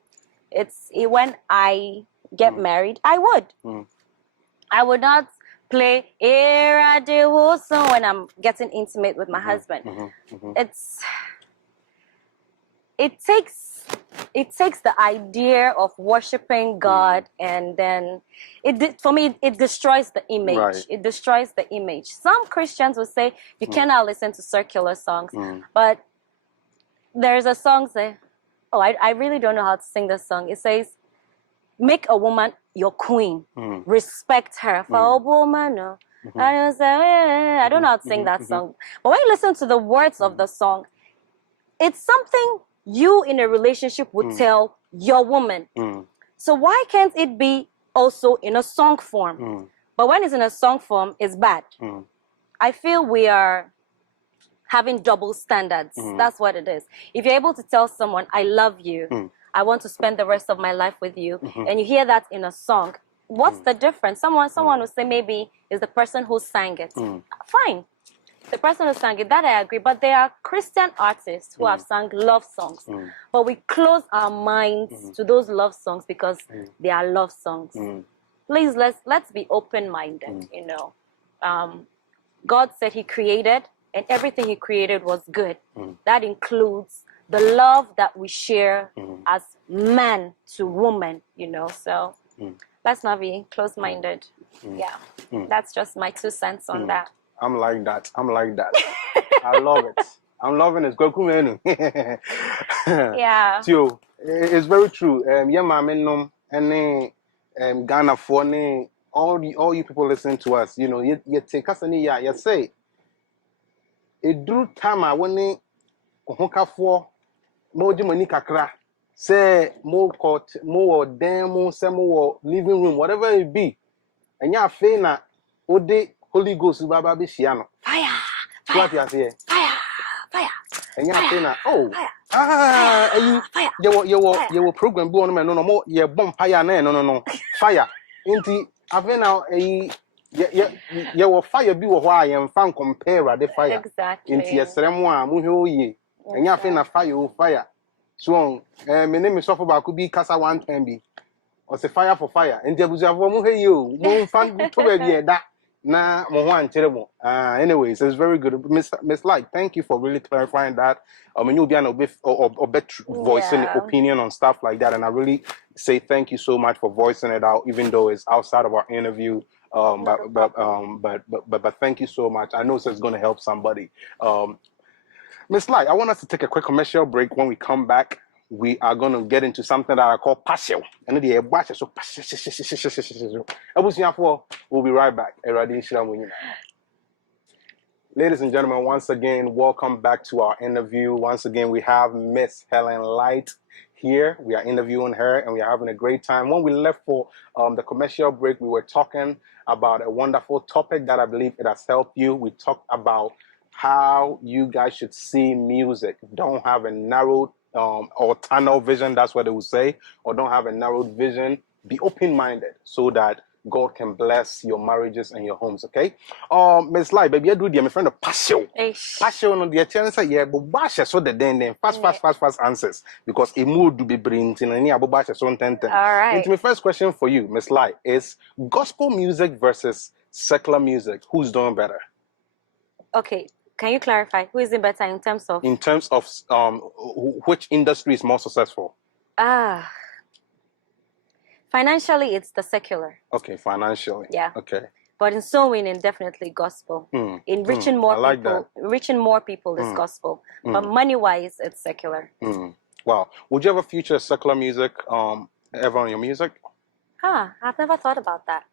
when I get married, I would not play Era de Woso when I'm getting intimate with my husband. It takes the idea of worshiping God, and then for me it destroys the image. Right. It destroys the image. Some Christians will say you cannot listen to secular songs, but there's a song say, I really don't know how to sing this song. It says, make a woman your queen, respect her. For a woman, no. I don't know how to sing that song. But when you listen to the words of the song, it's something you in a relationship would tell your woman. So why can't it be also in a song form? But when it's in a song form, it's bad. I feel we are having double standards. That's what it is. If you're able to tell someone, I love you, I want to spend the rest of my life with you, and you hear that in a song, what's the difference? Someone will say maybe it's the person who sang it. Fine. The person who sang it, that I agree. But there are Christian artists who have sung love songs. But we close our minds to those love songs because they are love songs. Please, let's be open-minded, you know. God said he created and everything he created was good. That includes the love that we share as man to woman, you know. So let's not be close-minded. Yeah, that's just my 2 cents on that. I'm like that. I love it. I'm loving it. Yeah. Tio, it's very true. Yeah, my men and Ghana for all you people listening to us, you know, you take us any you say it drew time I when hoka for more money kakra say more court more demo some more living room whatever it be and ya fe na ode Holy Ghost baba be shiano Fire. what you say Fire. and ya fe na oh you program be on me no more ye bomb fire na no fire inti ave na you will fire be why and fan compare the fire Exactly. inti yesremo a mu hwe oye and ya fe na fire so my name is Sofo Baku bi kasa one time bi or say fire for fire and Jebusiafo mu he yo mu fan to be da na mo ho anchere mo anyways it's very good Miss Light, thank you for really clarifying that you'll be an voicing opinion on stuff like that, and I really say thank you so much for voicing it out even though it's outside of our interview. But thank you so much. I know it's going to help somebody. Miss Light, I want us to take a quick commercial break. When we come back, we are going to get into something that I call partial. And the so we'll be right back. Ladies and gentlemen, once again, welcome back to our interview. Once again, we have Miss Helen Light here. We are interviewing her and we are having a great time. When we left for the commercial break, we were talking about a wonderful topic that I believe it has helped you. We talked about how you guys should see music. Don't have a narrowed or tunnel vision, that's what they would say, or don't have a narrowed vision. Be open-minded so that God can bless your marriages and your homes, okay? Miss Light, baby, I do my friend of passion. Passion on the chance, yeah, but bash so the then fast answers because a mood to be bringing and any bash so 10. All right. And my first question for you, Miss Light, is gospel music versus secular music. Who's doing better? Okay, can you clarify who is it better in terms of? In terms of which industry is more successful? Financially, it's the secular. Okay, financially. Yeah. Okay. But in soul winning, definitely gospel. In reaching more people, reaching more people is gospel. But money-wise, it's secular. Wow. Would you ever feature secular music ever on your music? I've never thought about that.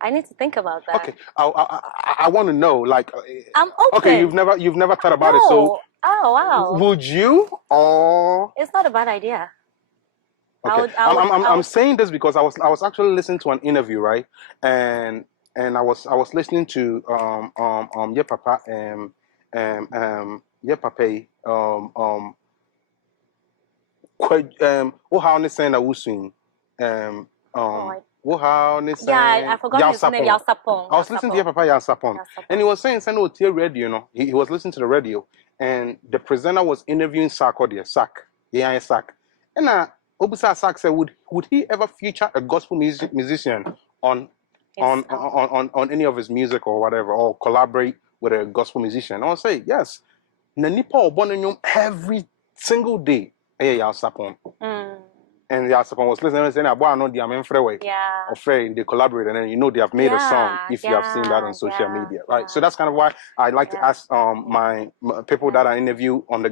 I need to think about that. Okay. I want to know, like. I'm open. Okay, you've never thought about it, so. Oh wow. Would you or? It's not a bad idea. Okay. I'm saying this because I was actually listening to an interview, right? And I was listening to your papa your papa how saying that we I forgot his name. Yalsapong. I was listening to your papa Yalsapong, and he was saying radio, you know. He was listening to the radio, and the presenter was interviewing Sak. And Obusa Sak said, would he ever feature a gospel musician on any of his music or whatever, or collaborate with a gospel musician? I'll say yes. Nanipa Obonanyum every single day. And Yasapon was listening and saying, "I know the Amen Freeway." Yeah. Afraid they collaborated, and you know they have made a song. If you have seen that on social media, right? So that's kind of why I like to ask my people that I interview on the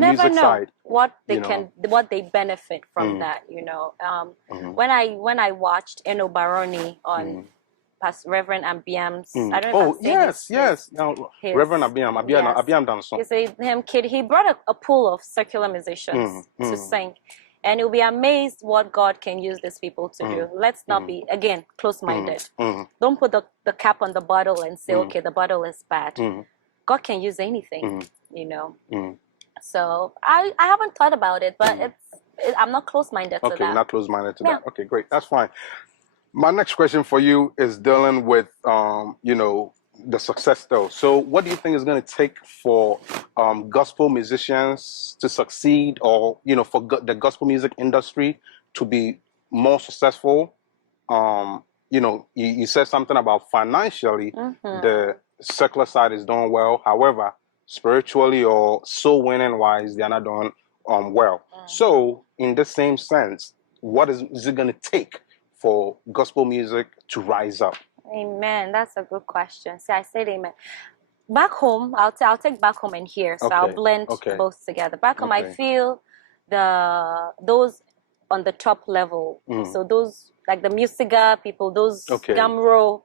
music side what they benefit from that. You know, when I watched Eno Baroni on Reverend Abiam's, I don't know. Yes. Now, Reverend Abiam done song. You see him, kid. He brought a pool of secular musicians to sing. And you'll be amazed what God can use these people to do. Let's not be, again, close-minded. Don't put the cap on the bottle and say, okay, the bottle is bad. God can use anything, you know. So I haven't thought about it, but I'm not close-minded to that. Okay, you're not close-minded to that. Okay, great. That's fine. My next question for you is dealing with, you know, the success though. So what do you think is going to take for gospel musicians to succeed, or you know, for the gospel music industry to be more successful? You know, you said something about financially secular side is doing well. However, spiritually or soul winning wise, they're not doing well. So, in the same sense, what is it going to take for gospel music to rise up? Amen. That's a good question. See, I said amen. Back home, I'll take back home and here, so I'll blend both together. Back home, I feel those on the top level. So those like the Musiga people, those Gamro,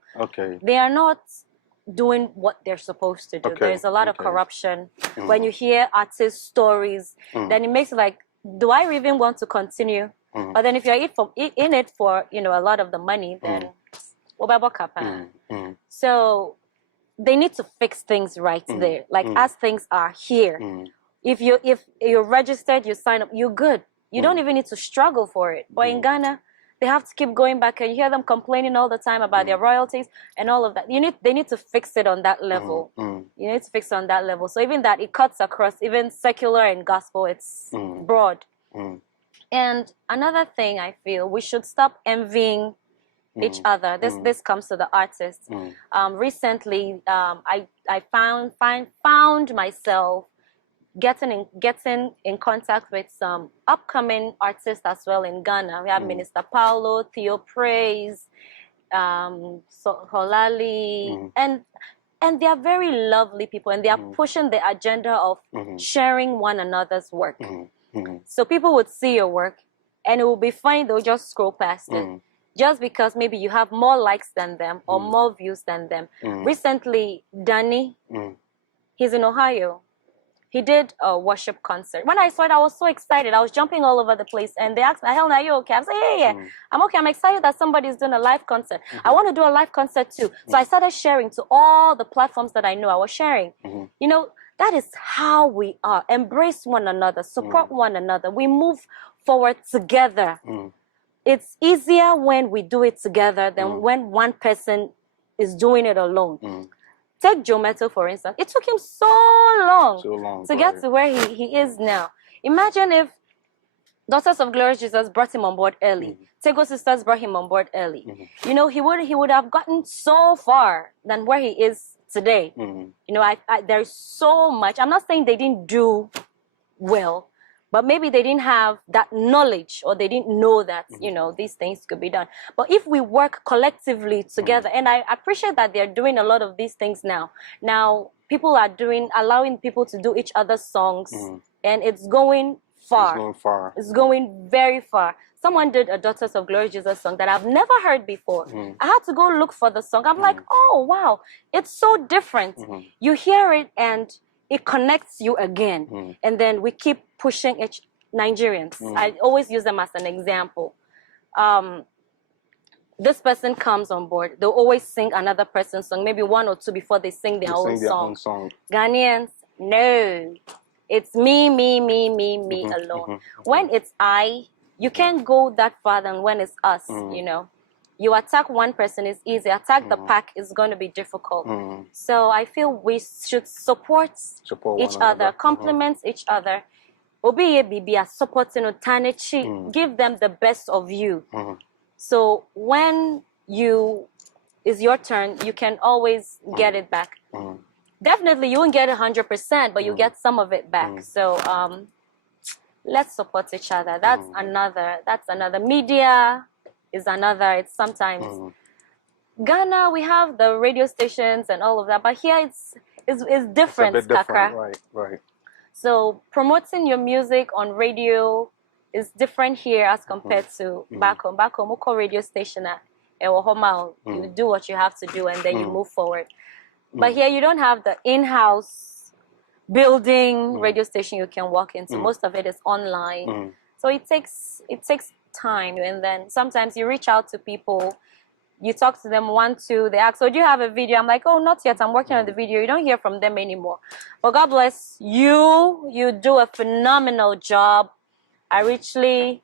they are not doing what they're supposed to do. There's a lot of corruption. When you hear artist stories, then it makes it like, do I even want to continue? But then if you're in it for a lot of the money, then so they need to fix things right there. Like as things are here, if you're registered, you sign up, you're good. You don't even need to struggle for it. But in Ghana, they have to keep going back, and you hear them complaining all the time about their royalties and all of that. They need to fix it on that level. You need to fix it on that level. So even that, it cuts across even secular and gospel. It's broad. And another thing I feel, we should stop envying each other. This comes to the artists. Recently, I found myself getting in contact with some upcoming artists as well in Ghana. We have Minister Paulo, Theo Praise, Holali, and they are very lovely people, and they are pushing the agenda of sharing one another's work. So people would see your work, and it will be fine. They'll just scroll past it. Just because maybe you have more likes than them or more views than them. Recently, Danny, he's in Ohio. He did a worship concert. When I saw it, I was so excited. I was jumping all over the place. And they asked me, Helen, are you okay? I said, yeah. I'm okay. I'm excited that somebody's doing a live concert. I want to do a live concert too. So I started sharing to all the platforms that I knew. I was sharing. That is how we are. Embrace one another. Support one another. We move forward together. It's easier when we do it together than when one person is doing it alone. Take Joe Mettle, for instance. It took him so long to get to where he is now. Imagine if Daughters of Glorious Jesus brought him on board early. Tego Sisters brought him on board early. He would have gotten so far than where he is today. There's so much. I'm not saying they didn't do well, but maybe they didn't have that knowledge, or they didn't know that, these things could be done. But if we work collectively together, and I appreciate that they're doing a lot of these things now. Now, people are allowing people to do each other's songs, and it's going far. It's going very far. Someone did a Daughters of Glory Jesus song that I've never heard before. I had to go look for the song. I'm like, oh, wow, it's so different. You hear it, and it connects you again. And then we keep pushing Nigerians. I always use them as an example. This person comes on board. They'll always sing another person's song, maybe one or two before they sing their own song. Ghanaians, no. It's me alone. When it's you can't go that far than when it's us, You attack one person is easy. Attack the pack is going to be difficult. So I feel we should support each other, compliment each other. Supporting give them the best of you. So when it's your turn, you can always get it back. Definitely, you won't get 100%, but you get some of it back. So let's support each other. That's another. Media is another. It's sometimes Ghana, we have the radio stations and all of that, but here it's different. It's a bit different, right. So promoting your music on radio is different here as compared to back home. Back home, we call radio station you do what you have to do, and then you move forward. But here you don't have the in-house building radio station you can walk into. Most of it is online. So it takes time, and then sometimes you reach out to people, you talk to them 1, 2, they ask, so do you have a video? I'm like, oh, not yet, I'm working on the video. You don't hear from them anymore. But God bless you. You do a phenomenal job. I richly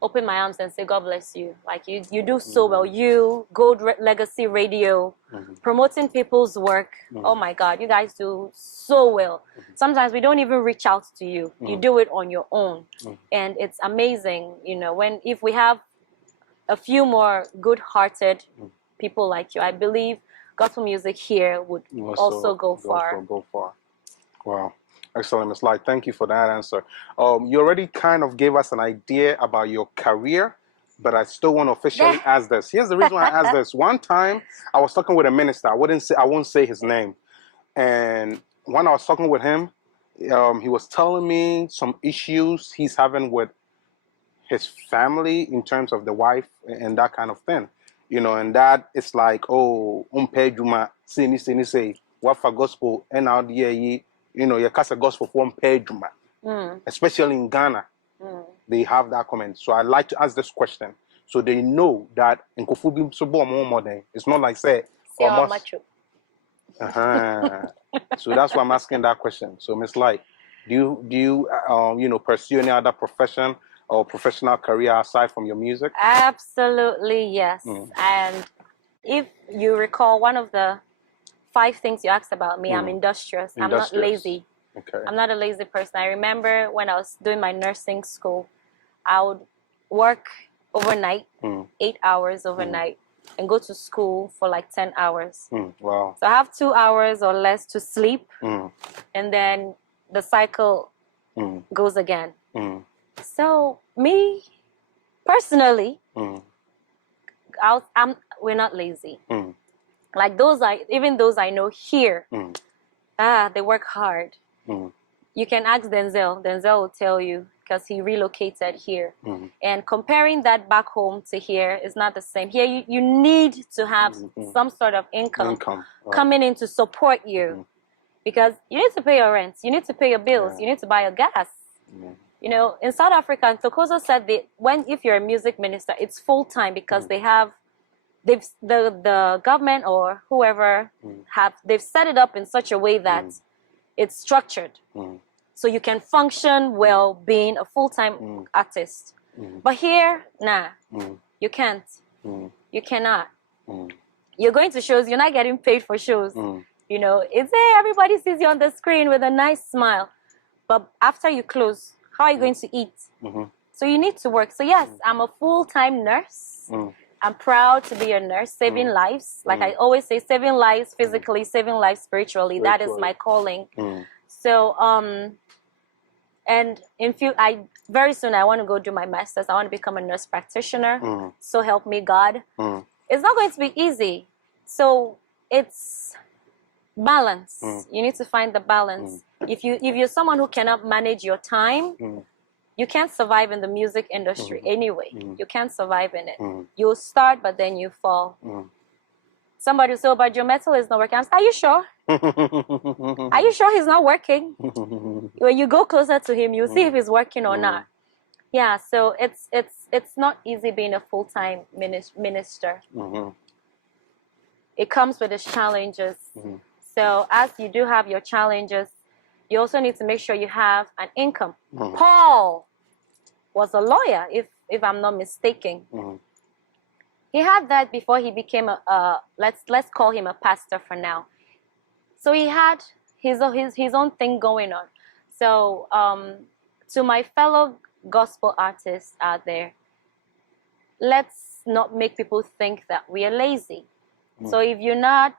open my arms and say, God bless you. Like, you do so well. You, Gold Legacy Radio, promoting people's work. Oh my God, you guys do so well. Sometimes we don't even reach out to you. You do it on your own. And it's amazing, if we have a few more good-hearted people like you, I believe gospel music here would also go far. Go far. Wow. Excellent, Ms. Light. Thank you for that answer. You already kind of gave us an idea about your career, but I still want to officially ask this. Here's the reason why I asked this. One time, I was talking with a minister. I won't say his name. And when I was talking with him, he was telling me some issues he's having with his family in terms of the wife and that kind of thing. You know, and that it's like, oh, say, what for gospel, and now you know, you cast a gospel for especially in Ghana, they have that comment. So I'd like to ask this question so they know that in Kofubi it's not like say almost. So that's why I'm asking that question. So Miss Light, do you you know, pursue any other profession or professional career aside from your music? Absolutely, yes. And if you recall, one of the 5 things you asked about me, I'm industrious. I'm not lazy. Okay. I'm not a lazy person. I remember when I was doing my nursing school, I would work overnight, 8 hours overnight, and go to school for like 10 hours. Wow. So I have 2 hours or less to sleep, and then the cycle goes again. So me, personally, we're not lazy. Like even those I know here, they work hard. You can ask Denzel. Denzel will tell you because he relocated here. And comparing that back home to here is not the same. Here you need to have some sort of income coming in to support you because you need to pay your rent, you need to pay your bills, you need to buy your gas. You know, in South Africa, Tokozo said that if you're a music minister, it's full time because the government or whoever they've set it up in such a way that it's structured. So you can function well being a full-time artist. But here, nah, you can't. You cannot. You're going to shows, you're not getting paid for shows. You know, it's there, everybody sees you on the screen with a nice smile. But after you close, how are you going to eat? So you need to work. So yes, I'm a full-time nurse. I'm proud to be a nurse, saving lives. Like I always say, saving lives physically, saving lives spiritually. That is my calling. So, and very soon I want to go do my master's. I want to become a nurse practitioner. So help me God. It's not going to be easy. So it's balance. You need to find the balance. If you're someone who cannot manage your time, you can't survive in the music industry anyway. You can't survive in it. You'll start, but then you fall. Somebody will say, oh, but your metal is not working. I'm saying, are you sure? Are you sure he's not working? When you go closer to him, you'll see if he's working or not. Yeah, so it's not easy being a full-time minister. It comes with its challenges. So as you do have your challenges, you also need to make sure you have an income. Paul was a lawyer, if I'm not mistaken. He had that before he became let's call him a pastor for now. So he had his own thing going on. So to my fellow gospel artists out there, let's not make people think that we are lazy. So if you're not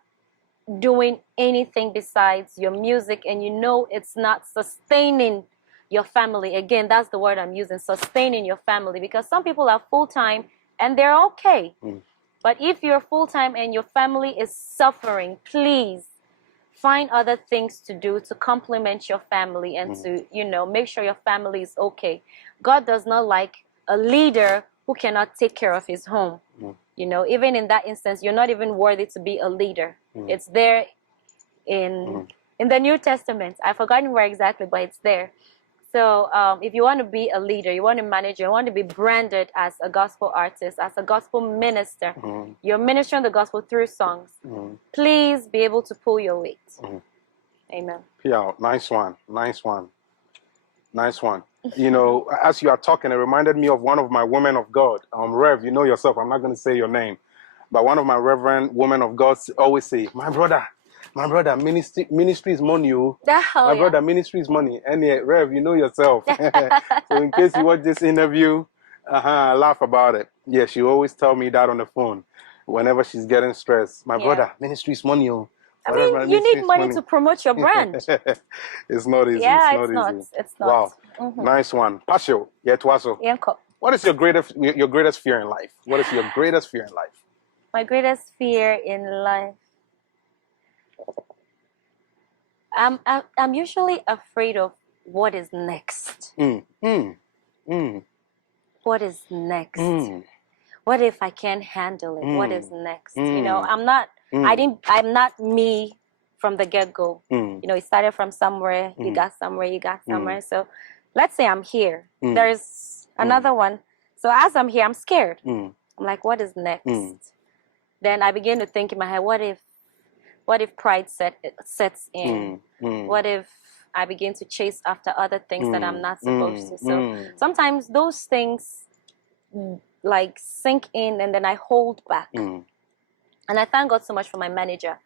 doing anything besides your music and you know it's not sustaining your family, again, that's the word I'm using, sustaining your family, because some people are full-time and they're okay. But if you're full-time and your family is suffering, please find other things to do to complement your family and to, you know, make sure your family is okay. God does not like a leader who cannot take care of his home. You know, even in that instance, you're not even worthy to be a leader. It's there in the New Testament. I've forgotten where exactly, but it's there. So if you want to be a leader, you want to manage, you want to be branded as a gospel artist, as a gospel minister, you're ministering the gospel through songs, please be able to pull your weight. Amen. Yeah, nice one. Nice one. Nice one. You know, as you are talking, it reminded me of one of my women of God. Rev, you know yourself, I'm not going to say your name. But one of my reverend women of God always say, my brother, ministry is money. My brother, ministry is money. And yeah, Rev, you know yourself. So in case you watch this interview, I laugh about it. Yeah, she always tell me that on the phone. whenever she's getting stressed. My brother, ministry's money. Oh. I mean, you need money to promote your brand. It's not easy. Yeah, it's not easy. It's not. Wow, nice one. Pasio, Yetwaso. What is your greatest fear in life? What is your greatest fear in life? My greatest fear in life. I'm usually afraid of what is next. What is next? What if I can't handle it? What is next? You know, I'm not me from the get-go. You know, it started from somewhere, you got somewhere. So let's say I'm here. There's another one. So as I'm here, I'm scared. I'm like, what is next? Then I begin to think in my head, what if pride sets in? What if I begin to chase after other things that I'm not supposed to? So sometimes those things like sink in and then I hold back. And I thank God so much for my manager.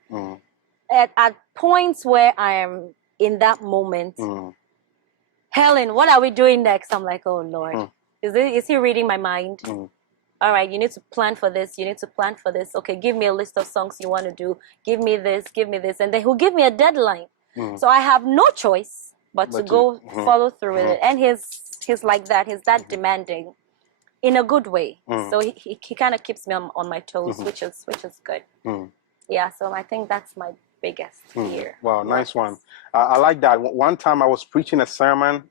At points where I am in that moment, Helen, what are we doing next? I'm like, oh Lord, is he reading my mind? All right, you need to plan for this. You need to plan for this. Okay, give me a list of songs you want to do. Give me this. And then he'll give me a deadline. So I have no choice but to go follow through with it. And he's like that. He's that demanding in a good way. So he kind of keeps me on my toes, which is good. Yeah, so I think that's my biggest fear. Wow, nice one. I like that. One time I was preaching a sermon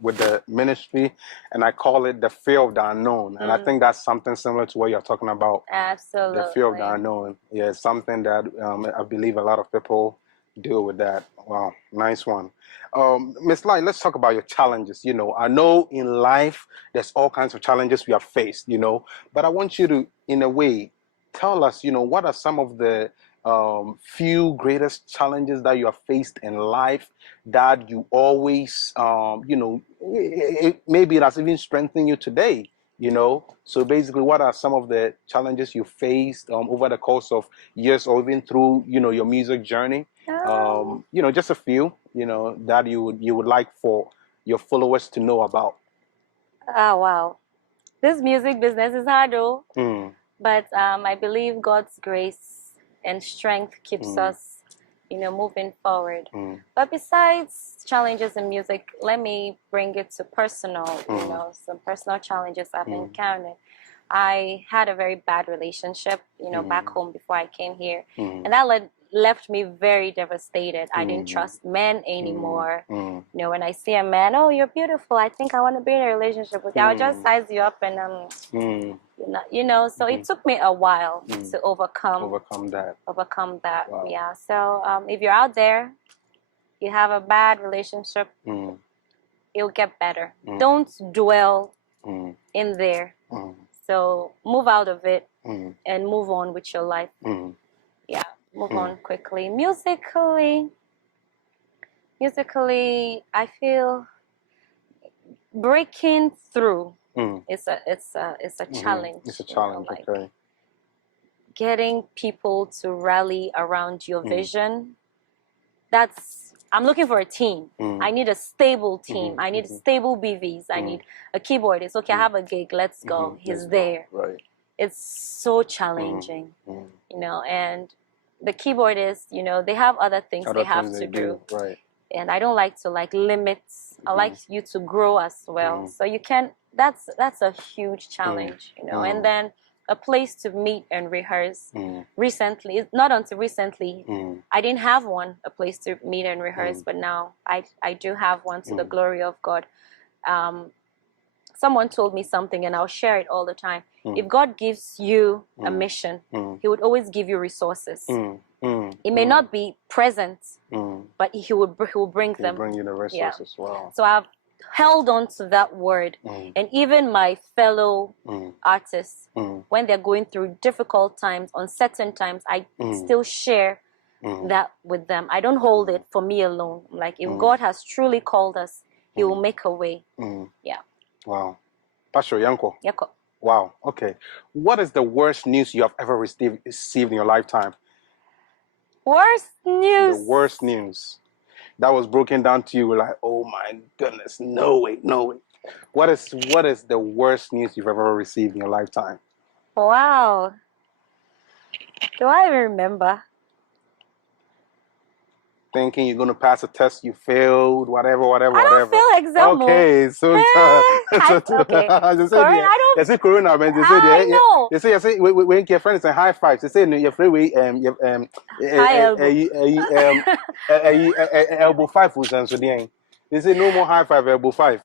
with the ministry, and I call it the fear of the unknown. And I think that's something similar to what you're talking about. Absolutely. The fear of the unknown. Yeah, it's something that I believe a lot of people deal with that. Wow, nice one. Miss Light, let's talk about your challenges. You know, I know in life there's all kinds of challenges we have faced, you know, but I want you to, in a way, tell us, you know, what are some of the few greatest challenges that you have faced in life that you always, you know, maybe it has even strengthened you today, you know? So basically, what are some of the challenges you faced over the course of years or even through, you know, your music journey? You know, just a few, you know, that you would like for your followers to know about. Oh, wow. This music business is hard, though. But I believe God's grace and strength keeps us, you know, moving forward. But besides challenges in music, let me bring it to personal, you know, some personal challenges I've encountered. I had a very bad relationship, you know, back home before I came here. And that left me very devastated. I didn't trust men anymore. You know, when I see a man, oh, you're beautiful, I think I want to be in a relationship with you. I'll just size you up and you know, so it took me a while to overcome that. Wow. Yeah. So if you're out there, you have a bad relationship, it'll get better. Don't dwell in there. So move out of it and move on with your life. Yeah, move on quickly. Musically, I feel breaking through. It's a challenge. It's a challenge, you know, like getting people to rally around your vision. I'm looking for a team. I need a stable team. I need stable BVs. I need a keyboardist. Okay, I have a gig. Let's go. He's there. Right. It's so challenging, you know, and the keyboardists, you know, they have other things they have to do. Right. And I don't like to limit. I like you to grow as well. So you can, that's a huge challenge, you know, and then a place to meet and rehearse. Recently, not until recently, I didn't have a place to meet and rehearse, but now I do have one, to the glory of God. Someone told me something, and I'll share it all the time. If God gives you a mission, He would always give you resources. It may not be present, but He will bring them. He'll bring you the resources. Yeah. Wow. So I've held on to that word. And even my fellow artists, when they're going through difficult times, uncertain times, I still share that with them. I don't hold it for me alone. Like, if God has truly called us, He will make a way. Yeah. Wow. Pastor Yanko. Yako. Wow. Okay. What is the worst news you have ever received in your lifetime? Worst news? The worst news that was broken down to you. Like, oh my goodness, no way. What is the worst news you've ever received in your lifetime? Wow. Do I even remember? Thinking you're going to pass a test, you failed, whatever. I don't feel exam. Okay, so okay. Corona, I don't. They say Corona, man. I know. They say when your friends say high fives, they say no, your friend we High elbow. Elbow five was and so they say no more high five, elbow five.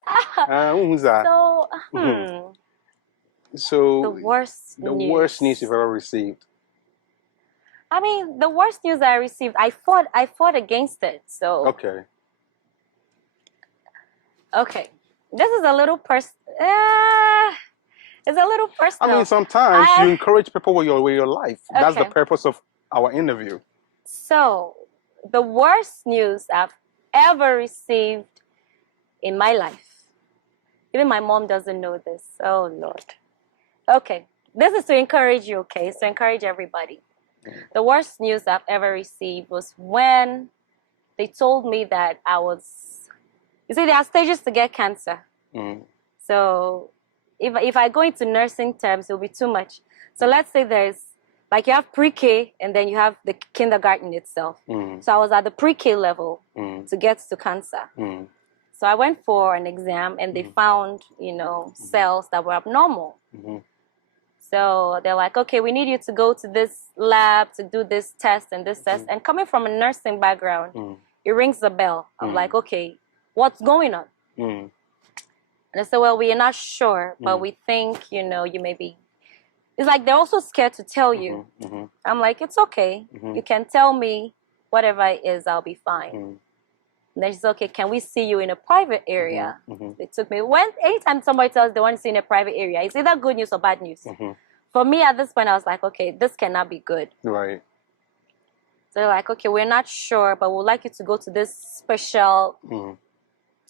Who's that? So the worst news you've ever received. I mean, the worst news I received, I fought against it. So okay, this is a little it's a little personal. I mean, sometimes you encourage people with your life. Okay. That's the purpose of our interview. So, the worst news I've ever received in my life. Even my mom doesn't know this. Oh Lord. Okay, this is to encourage you. Okay, it's to encourage everybody. The worst news I've ever received was when they told me that I was, you see, there are stages to get cancer. So if I go into nursing terms, it'll be too much. So let's say there's, like you have pre-K and then you have the kindergarten itself. So I was at the pre-K level to get to cancer. So I went for an exam and they found, you know, cells that were abnormal. So they're like, okay, we need you to go to this lab to do this test and this test. And coming from a nursing background, it rings a bell. I'm like, okay, what's going on? And I said, well, we are not sure, but we think, you know, you may be. It's like they're also scared to tell you. I'm like, it's okay. You can tell me whatever it is, I'll be fine. And then she said, okay, can we see you in a private area? They took me. Anytime somebody tells they want to see in a private area, it's either good news or bad news. For me, at this point, I was like, okay, this cannot be good. Right. So they're like, okay, we're not sure, but we'd like you to go to this special,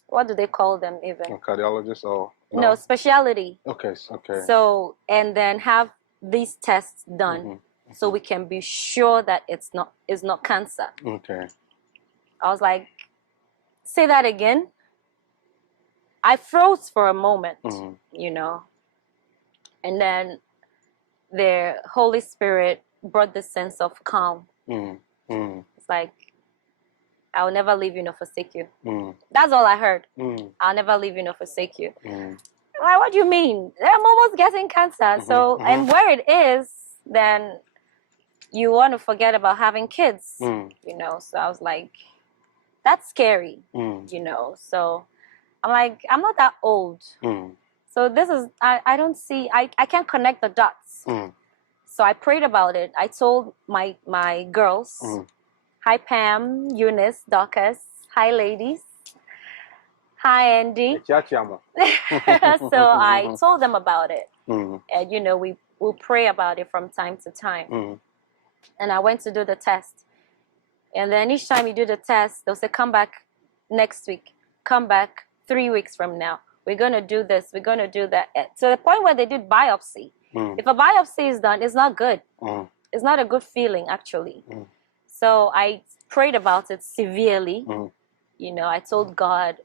what do they call them even? A cardiologist or? No, specialty. Okay, okay. So, and then have these tests done so we can be sure that it's not cancer. Okay. I was like, say that again. I froze for a moment, you know, and then the Holy Spirit brought this sense of calm. It's like, I'll never leave you nor forsake you. That's all I heard. I'll never leave you nor forsake you. Like, what do you mean? I'm almost getting cancer. So, and where it is, then you want to forget about having kids, you know. So I was like, that's scary, you know. So I'm like, I'm not that old. So this is, I don't see, I can't connect the dots. So I prayed about it. I told my girls, hi Pam, Eunice, Dorcas, hi ladies, hi Andy. So I told them about it. And you know, we'll pray about it from time to time. And I went to do the test. And then each time you do the test, they'll say, come back next week. Come back 3 weeks from now. We're going to do this. We're going to do that. To the point where they did biopsy. If a biopsy is done, it's not good. It's not a good feeling, actually. So I prayed about it severely. You know, I told God,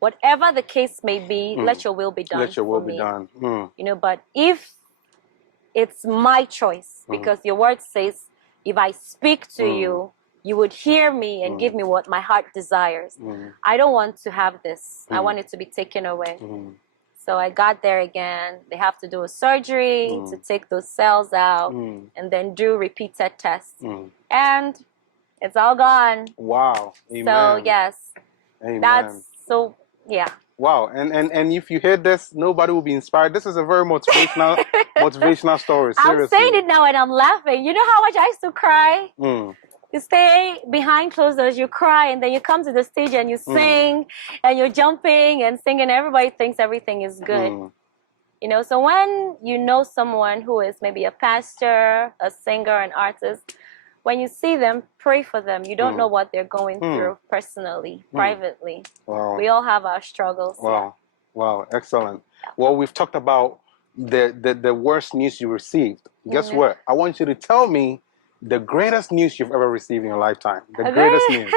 whatever the case may be, let your will be done. Let your will be done. You know, but if it's my choice, because your word says, if I speak to you, you would hear me and give me what my heart desires. I don't want to have this. I want it to be taken away. So I got there again. They have to do a surgery to take those cells out and then do repeated tests. And it's all gone. Wow. Amen. So, yes. Amen. That's so, yeah. Wow. And if you hear this, nobody will be inspired. This is a very motivational motivational story. Seriously. I'm saying it now and I'm laughing. You know how much I used to cry? You stay behind closed doors, you cry, and then you come to the stage and you sing, and you're jumping and singing. Everybody thinks everything is good. You know, so when you know someone who is maybe a pastor, a singer, an artist, when you see them, pray for them. You don't know what they're going through personally, privately. Wow. We all have our struggles. Wow. Yeah. Wow. Excellent. Well, we've talked about the worst news you received. Guess what? I want you to tell me the greatest news you've ever received in your lifetime. The greatest news.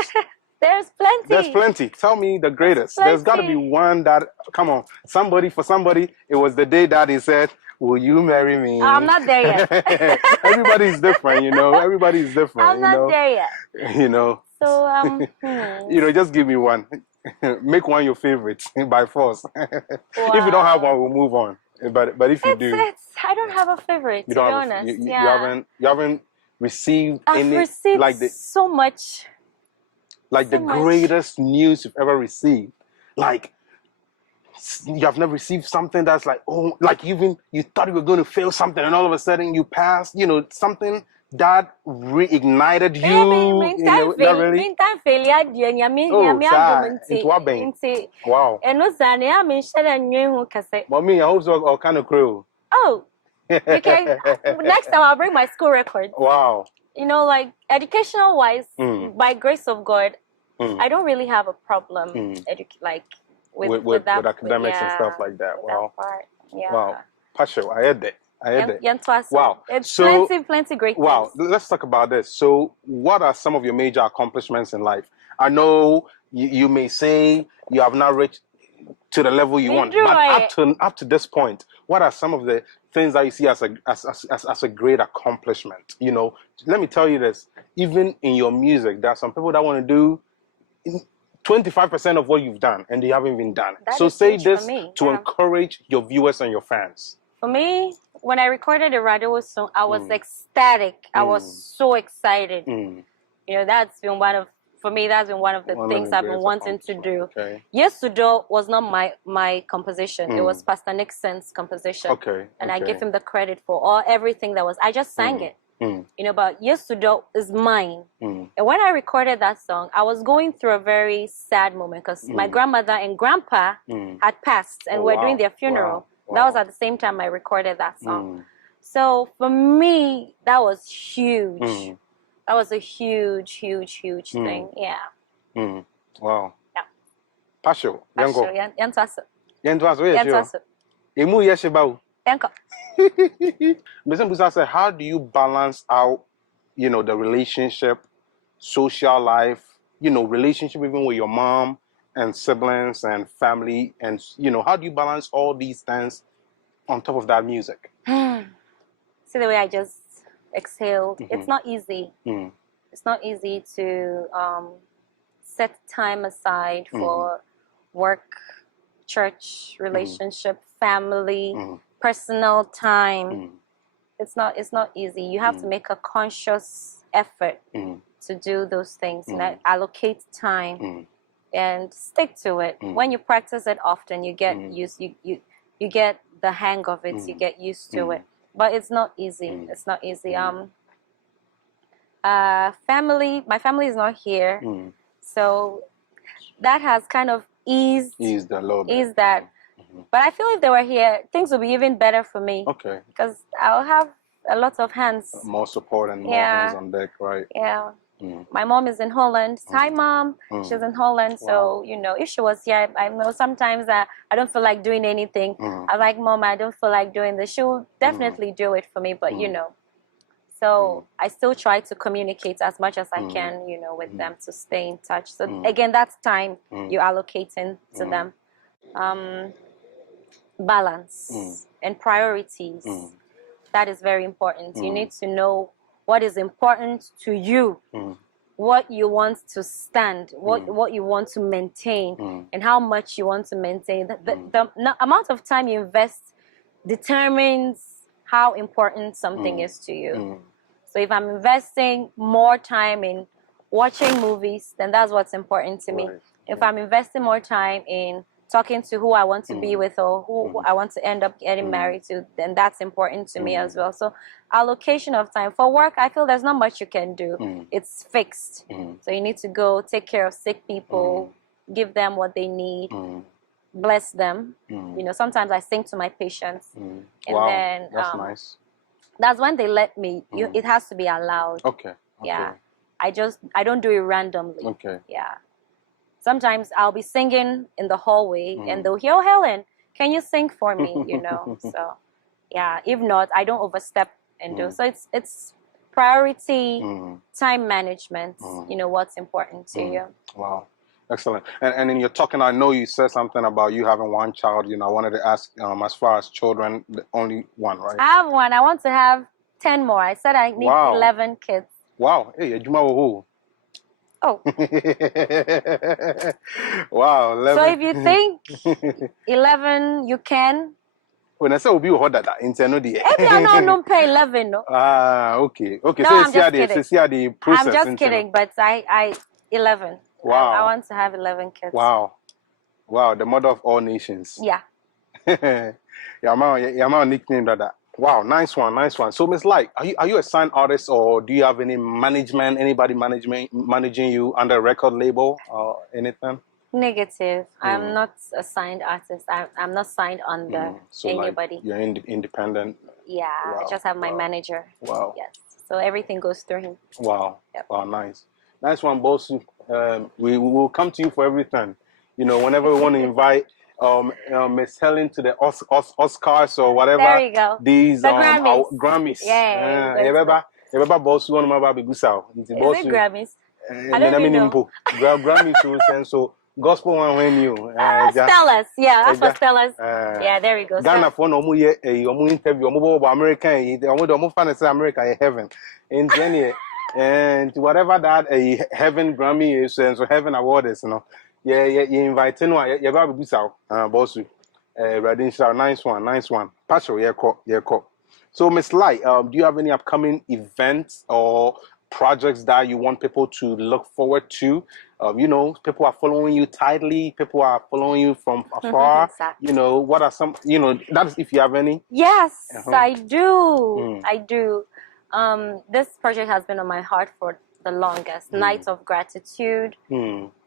There's plenty. There's plenty. Tell me the greatest. There's got to be one that, come on, for somebody, it was the day that he said, will you marry me? I'm not there yet. Everybody's different, you know. Everybody's different. I'm not there yet. You know. So, you know, just give me one. Make one your favorite by force. Wow. If you don't have one, we'll move on. But if you do, I don't have a favorite. To be honest, you haven't received I've received like so much. Like the greatest news you've ever received. Like you have never received something that's like, oh, like even you thought you were going to fail something and all of a sudden you passed, you know, something that reignited you. Not really. Wow. Mommy, I hope so, all kind of crew. Oh, okay. Next time I'll bring my school records. Wow. You know, like educational wise, by grace of God, I don't really have a problem with academics and stuff like that. Wow. Yeah. Wow. Passion, I heard that. Wow. It's plenty great things. Wow. Let's talk about this. So what are some of your major accomplishments in life? I know you may say you have not reached to the level you want, but up to this point, what are some of the things that you see as a great accomplishment? You know, let me tell you this, even in your music, there are some people that want to do 25% of what you've done and they haven't even done. So say this to encourage your viewers and your fans. For me, when I recorded the radio song, I was ecstatic. I was so excited. You know, that's been one of the things I've been wanting to do. Okay. Yes to Do was not my composition. It was Pastor Nixon's composition. And I give him the credit for everything that was. I just sang it. You know, but Yes to Do is mine. And when I recorded that song, I was going through a very sad moment because my grandmother and grandpa had passed and were doing their funeral. Wow. That was at the same time I recorded that song. So for me, that was huge. That was a huge thing. Yeah. Wow. Yeah. Pasho. Yanko. How do you balance out, you know, the relationship, social life, you know, relationship even with your mom and siblings and family, and you know, how do you balance all these things on top of that music? See the way I just exhaled. It's not easy. It's not easy to set time aside for work, church, relationship, family, personal time. It's not easy. You have to make a conscious effort to do those things. You know, allocate time and stick to it. When you practice it often, you get used. You get the hang of it. You get used to it. But it's not easy. It's not easy. Family. My family is not here, so that has kind of eased that. But I feel if they were here, things would be even better for me. Okay. Because I'll have a lot of hands. More support and more hands on deck, right? Yeah. My mom is in Holland. Hi, Mom. She's in Holland. So, you know, if she was here, I know sometimes I don't feel like doing anything. I'm like, Mom, I don't feel like doing this. She will definitely do it for me, but, you know. So I still try to communicate as much as I can, you know, with them to stay in touch. So, again, that's time you're allocating to them. Balance and priorities. That is very important. You need to know what is important to you, what you want to stand, what you want to maintain, and how much you want to maintain. The amount of time you invest determines how important something is to you. So if I'm investing more time in watching movies, then that's what's important to me. If I'm investing more time in talking to who I want to be with or who I want to end up getting married to, then that's important to me as well. So allocation of time. For work, I feel there's not much you can do. It's fixed. So you need to go take care of sick people, give them what they need, bless them. You know, sometimes I sing to my patients. And then that's nice. That's when they let me. It has to be allowed. Okay. Yeah. I don't do it randomly. Okay. Yeah. Sometimes I'll be singing in the hallway and they'll hear, oh, Helen, can you sing for me? You know, so yeah, if not, I don't overstep and do. So it's priority, time management, what's important to you. Wow. Excellent. And in your talking, I know you said something about you having one child. I wanted to ask, as far as children, only one, right? I have one. I want to have 10 more. I said I need 11 kids. Wow. Hey, who? Oh. Wow. 11. So if you think 11, you can. When I say we'll be that intendo the. Maybe I don't pay 11, no. Okay. No, so I'm just kidding. The process. I'm just kidding, but I 11. Wow. I want to have 11 kids. Wow, the mother of all nations. Yeah. my nickname that. Wow, nice one. So Miss Light, are you a signed artist, or do you have any anybody managing you under a record label or anything? Negative. I'm not a signed artist. I'm not signed under anybody. Like you're independent? Yeah, wow. I just have my manager. Wow. Yes. So everything goes through him. Wow. Yep. Wow, nice. Nice one, boss. We will come to you for everything. Whenever we want to invite Miss Helen to the Oscars or whatever. There you go. These Grammys. Yeah. Everybody boss one of my big sound. Is it Grammys? I don't even know. Grammys so gospel one when you. Stellas. Yeah, that's for Stellas. Yeah, there we go. Ghana for no interview American fan say America heaven. In January. And whatever that a heaven Grammy is, and so heaven award is, you invite you ever be so, boss. Nice one. Pastor, yeah, So, Miss Light, do you have any upcoming events or projects that you want people to look forward to? People are following you tightly. People are following you from afar. Exactly. What are some? That is if you have any. Yes, I do. I do. This project has been on my heart for the longest. Nights of Gratitude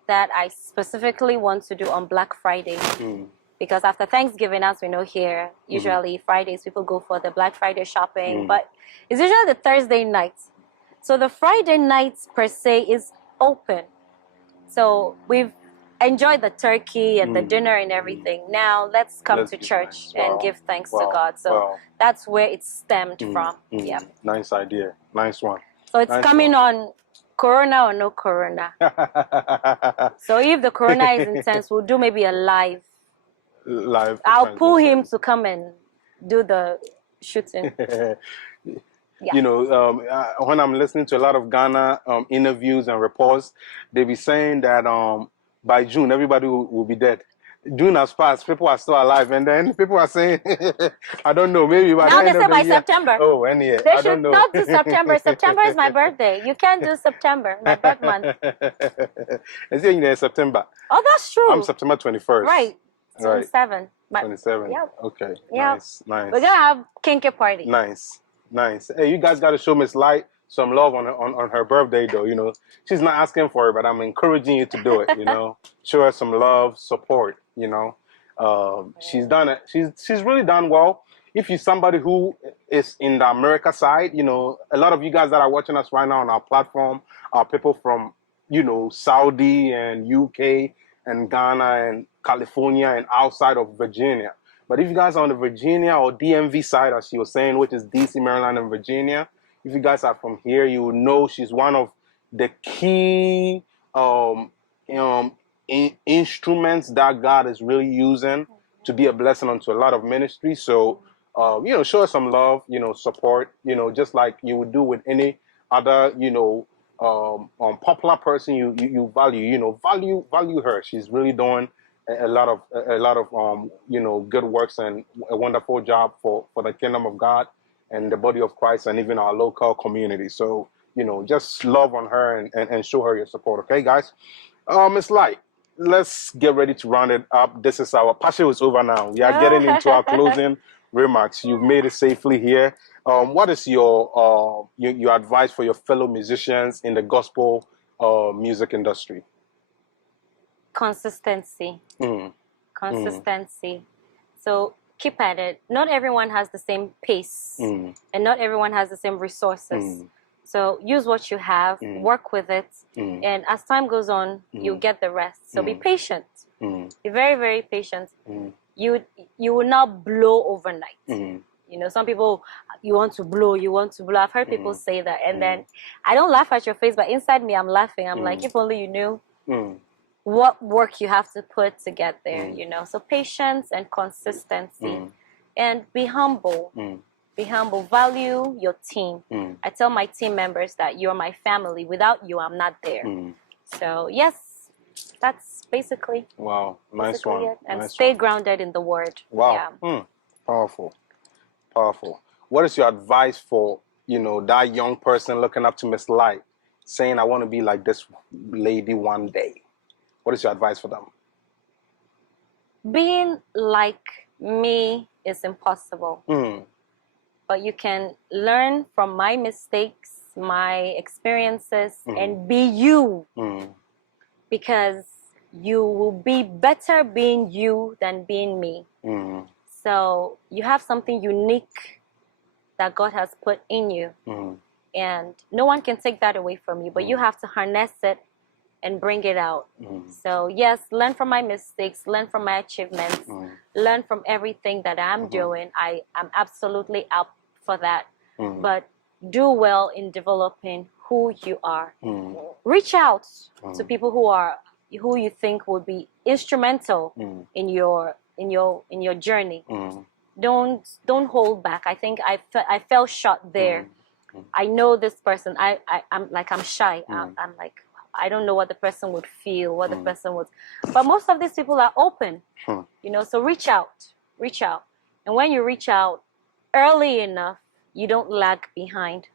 that I specifically want to do on Black Friday. Because after Thanksgiving, as we know here, usually Fridays people go for the Black Friday shopping, but it's usually the Thursday night. So the Friday night per se is open. So we've enjoyed the turkey and the dinner and everything. Now let's come to church and give thanks to God. So that's where it stemmed from. Yeah. Nice idea. Nice one. So it's coming on Corona or no Corona. So if the Corona is intense, we'll do maybe a live. I'll pull him to come and do the shooting. Yeah. When I'm listening to a lot of Ghana interviews and reports, they be saying that by June everybody will be dead. June has passed, people are still alive, and then people are saying, I don't know, maybe by now they say by September. Oh, and yeah, they should not do September. September is my birthday. You can't do September, my birth month. Is it in September? Oh, that's true. I'm September 21st. Right. 27. 27. Yep. Okay. Yep. Nice. We're gonna have kinky party. Nice. Hey, you guys got to show Miss Light some love on her birthday, though. She's not asking for it, but I'm encouraging you to do it. Show her some love, support. She's done it. She's really done well. If you're somebody who is in the America side, a lot of you guys that are watching us right now on our platform are people from, Saudi and UK and Ghana and California and outside of Virginia. But if you guys are on the Virginia or DMV side, as she was saying, which is DC, Maryland, and Virginia, if you guys are from here, you will know she's one of the key instruments that God is really using to be a blessing unto a lot of ministries. So, show her some love, support, just like you would do with any other, popular person you value, value her. She's really doing a lot of good works and a wonderful job for the kingdom of God and the body of Christ and even our local community. So, just love on her and show her your support. Okay, guys? Miss Light, let's get ready to round it up. This is our passion is over now. We are getting into our closing remarks. You've made it safely here. What is your advice for your fellow musicians in the gospel music industry? Consistency. Consistency. So keep at it. Not everyone has the same pace and not everyone has the same resources. So use what you have, work with it, and as time goes on, you'll get the rest. So be patient. Be very, very patient. You will not blow overnight. Some people you want to blow, you want to blow. I've heard people say that. And then I don't laugh at your face, but inside me, I'm laughing. I'm like, if only you knew what work you have to put to get there, you know. So patience and consistency, and be humble. Be humble. Value your team. I tell my team members that you're my family. Without you, I'm not there. So yes, that's basically nice one. it. And stay grounded in the word. Powerful. What is your advice for, you know, that young person looking up to Miss Light, saying, I want to be like this lady one day? What is your advice for them? Being like me is impossible. But you can learn from my mistakes, my experiences, and be you. Because you will be better being you than being me. So you have something unique that God has put in you. And no one can take that away from you, but you have to harness it and bring it out. So yes, learn from my mistakes, learn from my achievements, learn from everything that I'm doing. I am absolutely up for that. But do well in developing who you are. Reach out to people who you think will be instrumental in your journey. Don't hold back. I think I fell short there. I know this person. I'm shy. I'm like, I don't know what the person would feel, what the person would. But most of these people are open, you know. So reach out, and when you reach out early enough, you don't lag behind.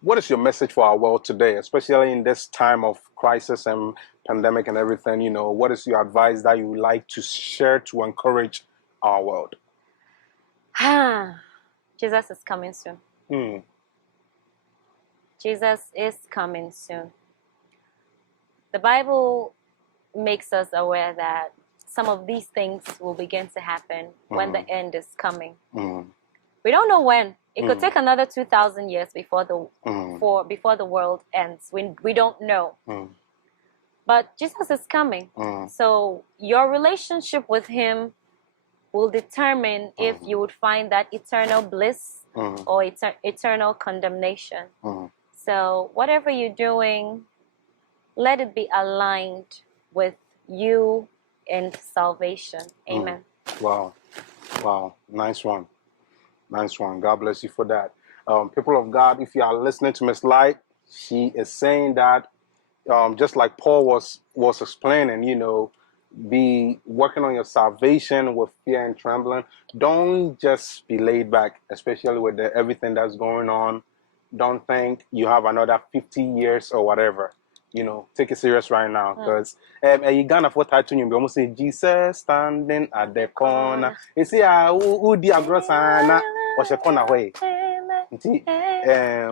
What is your message for our world today, especially in this time of crisis and pandemic and everything? You know, what is your advice that you would like to share to encourage our world? Jesus is coming soon. Jesus is coming soon. The Bible makes us aware that some of these things will begin to happen when the end is coming. We don't know when. It could take another 2,000 years before the world ends. We don't know. But Jesus is coming. So your relationship with him will determine if you would find that eternal bliss or eternal condemnation. So whatever you're doing, let it be aligned with you and salvation. Amen. Wow. Nice one. God bless you for that. People of God, if you are listening to Miss Light, she is saying that just like Paul was explaining, you know, be working on your salvation with fear and trembling. Don't just be laid back, especially with everything that's going on. Don't think you have another 50 years or whatever. You know, take it serious right now, because you gonna for title you almost say Jesus standing at the corner. You see, who the agrosana or she corner way.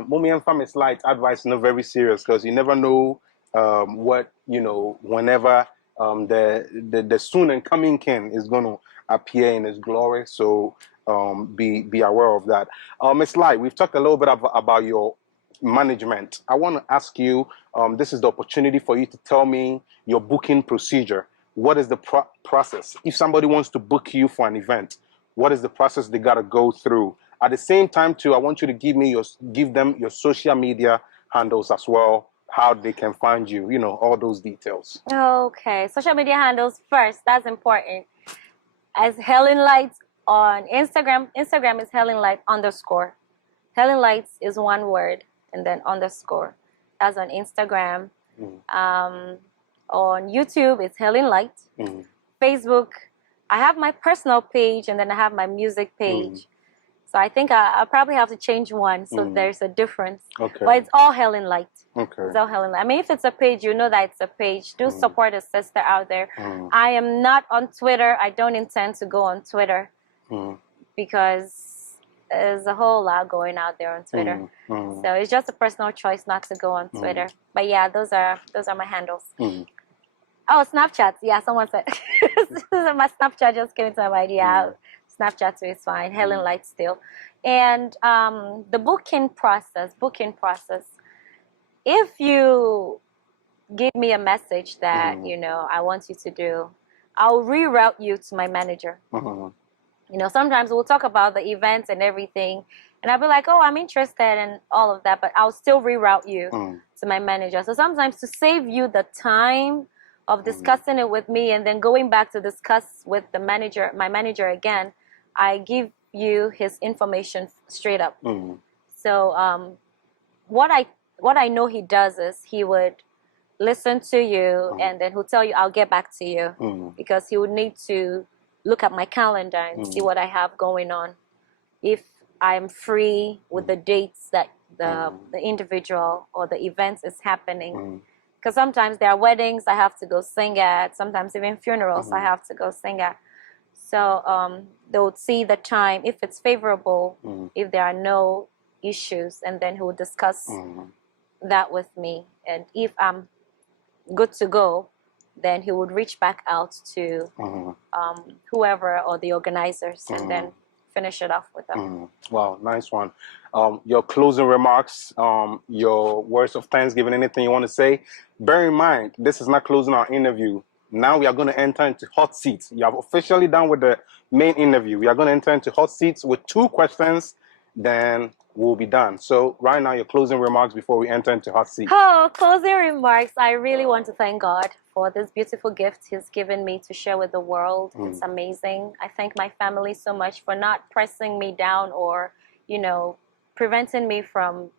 Mommy and family's light advice not very serious, because you never know what, you know, whenever the soon and coming King is going to appear in his glory. So be aware of that. Miss Light, we've talked a little bit about your management. I want to ask you, this is the opportunity for you to tell me your booking procedure. What is the process? If somebody wants to book you for an event, what is the process they got to go through? At the same time, too, I want you to give them your social media handles as well, how they can find you, you know, all those details. Okay, social media handles first. That's important. As Helen Lights on Instagram. Instagram is Helen Light _. Helen Lights is one word and then _. That's on Instagram. On YouTube, it's Helen Light. Facebook, I have my personal page and then I have my music page. So I think I'll probably have to change one, so there's a difference. Okay. But it's all Helen Light. Okay. It's all Helen Light. I mean, if it's a page, you know that it's a page. Do support a sister out there. I am not on Twitter. I don't intend to go on Twitter because there's a whole lot going out there on Twitter. So it's just a personal choice not to go on Twitter. But yeah, those are my handles. Oh, Snapchat. Yeah, someone said my Snapchat just came into my mind. Yeah. Snapchat too is fine. Helen Light still. And the booking process. If you give me a message that, you know, I want you to do, I'll reroute you to my manager. You know, sometimes we'll talk about the events and everything, and I'll be like, oh, I'm interested in all of that, but I'll still reroute you to my manager. So sometimes to save you the time of discussing it with me and then going back to discuss with the manager, my manager again, I give you his information straight up. So what I know he does is he would listen to you and then he'll tell you, I'll get back to you, because he would need to look at my calendar and see what I have going on, if I'm free with the dates that the individual or the events is happening. Because sometimes there are weddings I have to go sing at, sometimes even funerals I have to go sing at. So they would see the time, if it's favorable, if there are no issues, and then he will discuss that with me. And if I'm good to go, then he would reach back out to whoever or the organizers and then finish it off with them. Wow, nice one. Your closing remarks, your words of thanksgiving, anything you want to say. Bear in mind, this is not closing our interview. Now we are going to enter into hot seats. You have officially done with the main interview. We are going to enter into hot seats with 2 questions, then we'll be done. So right now, your closing remarks before we enter into hot seats. Oh, closing remarks. I really want to thank God for this beautiful gift he's given me to share with the world. It's amazing. I thank my family so much for not pressing me down or, you know, preventing me from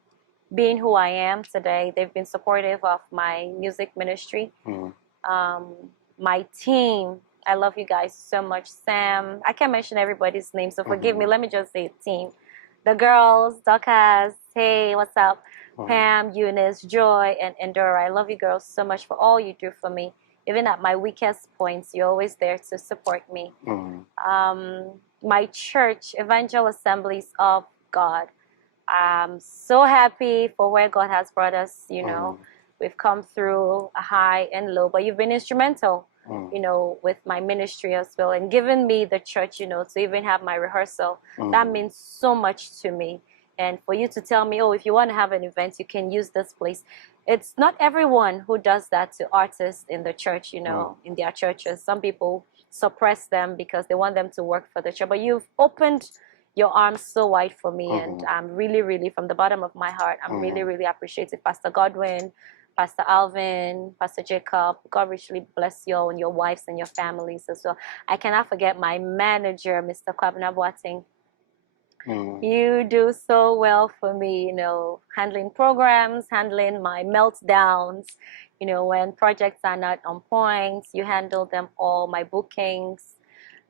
being who I am today. They've been supportive of my music ministry. My team, I love you guys so much. Sam, I can't mention everybody's name, so forgive me. Let me just say team. The girls, Dorcas, hey, what's up? Pam, Eunice, Joy, and Endora. I love you girls so much for all you do for me. Even at my weakest points, you're always there to support me. My church, Evangel Assemblies of God. I'm so happy for where God has brought us, you know. We've come through a high and low, but you've been instrumental, you know, with my ministry as well, and given me the church, you know, to even have my rehearsal. That means so much to me. And for you to tell me, oh, if you want to have an event, you can use this place. It's not everyone who does that to artists in the church, you know, in their churches. Some people suppress them because they want them to work for the church. But you've opened your arms so wide for me, and I'm really, really, from the bottom of my heart, I'm really, really appreciative. Pastor Godwin, Pastor Alvin, Pastor Jacob, God richly bless you all and your wives and your families as well. I cannot forget my manager, Mr. Kwabena Boateng. You do so well for me, you know, handling programs, handling my meltdowns, you know, when projects are not on point, you handle them all, my bookings.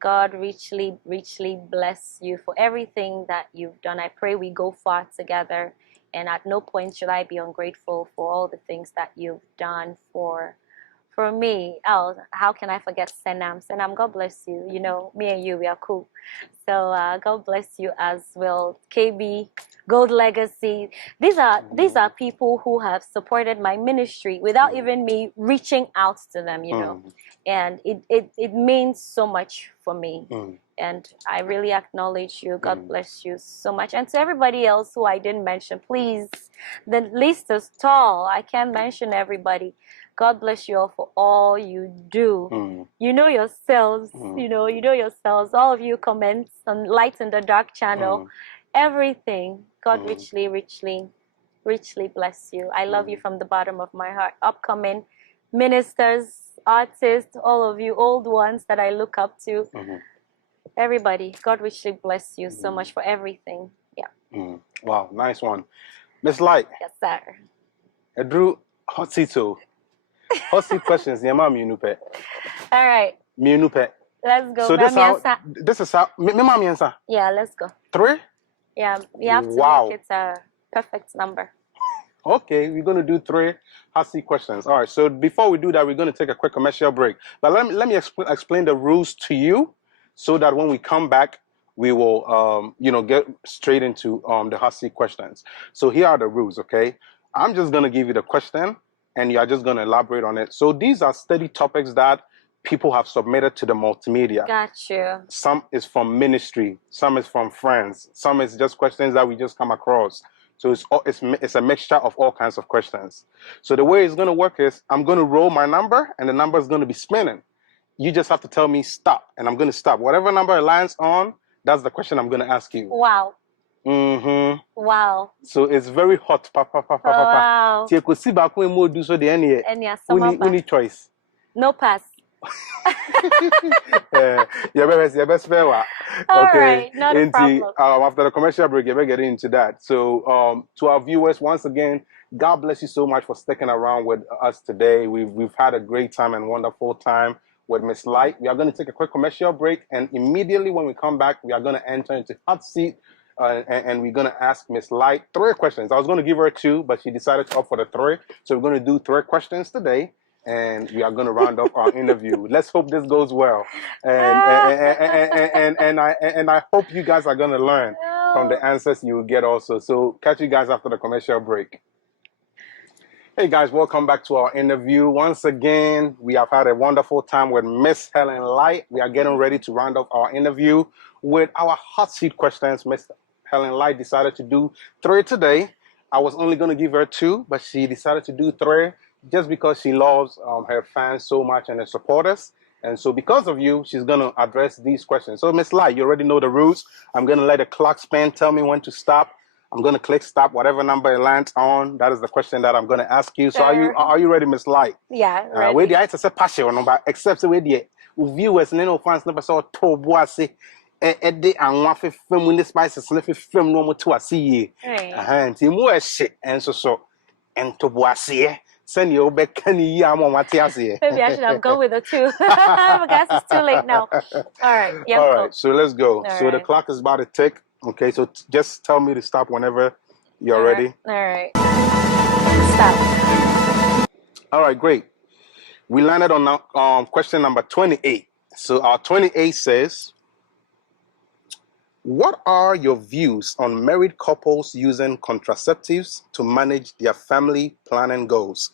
God richly, richly bless you for everything that you've done. I pray we go far together. And at no point should I be ungrateful for all the things that you've done for me. Oh, how can I forget Senam? Senam, God bless you. You know, me and you, we are cool. So God bless you as well. KB, Gold Legacy. These are people who have supported my ministry without even me reaching out to them, you know. And it means so much for me. And I really acknowledge you. God bless you so much. And to everybody else who I didn't mention, please, the list is tall. I can't mention everybody. God bless you all for all you do. You know yourselves, you know yourselves. All of you comments on Light in the Dark channel, everything. God richly, richly, richly bless you. I love you from the bottom of my heart. Upcoming ministers, artists, all of you old ones that I look up to. Everybody, God richly bless you so much for everything. Yeah. Wow, nice one. Miss Light. Yes, sir. Drew hot seat questions. All right. Let's go. So this is how. Yeah, let's go. 3? Yeah, we have to make it a perfect number. Okay, we're going to do 3 hot seat questions. All right, so before we do that, we're going to take a quick commercial break. But let me explain the rules to you so that when we come back, we will, you know, get straight into the hot seat questions. So here are the rules, okay? I'm just going to give you the question, and you are just going to elaborate on it. So these are study topics that people have submitted to the multimedia. Got you. Some is from ministry, some is from friends, some is just questions that we just come across. So it's a mixture of all kinds of questions. So the way it's going to work is I'm going to roll my number, and the number is going to be spinning. You just have to tell me stop, and I'm going to stop. Whatever number it lands on, That's the question I'm going to ask you. Wow. Mm-hmm. Wow. So it's very hot. Wow. Any choice. No pass. Your best fair. All Okay. right, not a problem. After the commercial break, we're getting into that. So, to our viewers, once again, God bless you so much for sticking around with us today. We've had a great time and wonderful time with Miss Light. We are going to take a quick commercial break, and immediately when we come back, we are going to enter into hot seat, and we're going to ask Miss Light 3 questions. I was going to give her 2, but she decided to opt for the 3. So we're going to do 3 questions today, and we are going to round up our interview. Let's hope this goes well, and I hope you guys are going to learn from the answers you will get also. So catch you guys after the commercial break. Hey guys, welcome back to our interview. Once again, we have had a wonderful time with Miss Helen Light. We are getting ready to round up our interview with our hot seat questions. Miss Helen Light decided to do 3 today. I was only going to give her 2, but she decided to do 3 just because she loves her fans so much and her supporters. And so because of you, she's going to address these questions. So Miss Light, you already know the rules. I'm going to let the clock spin, tell me when to stop. I'm going to click stop, whatever number it lands on. That is the question that I'm going to ask you. So are you ready, Miss Light? Yeah, ready. Where the I say passion number, except where the viewers and no fans never saw to boise and one for film when the spices and if film no more to a see. And more shit and so and to boise. Send you back any yam on what I say. Maybe I should have gone with the 2. I guess it's too late now. All right. Yeah, all right, so let's go. So the right. clock is about to tick. Okay, so just tell me to stop whenever you're ready. All right. Stop. All right, great. We landed on question number 28. So our 28 says, what are your views on married couples using contraceptives to manage their family planning goals?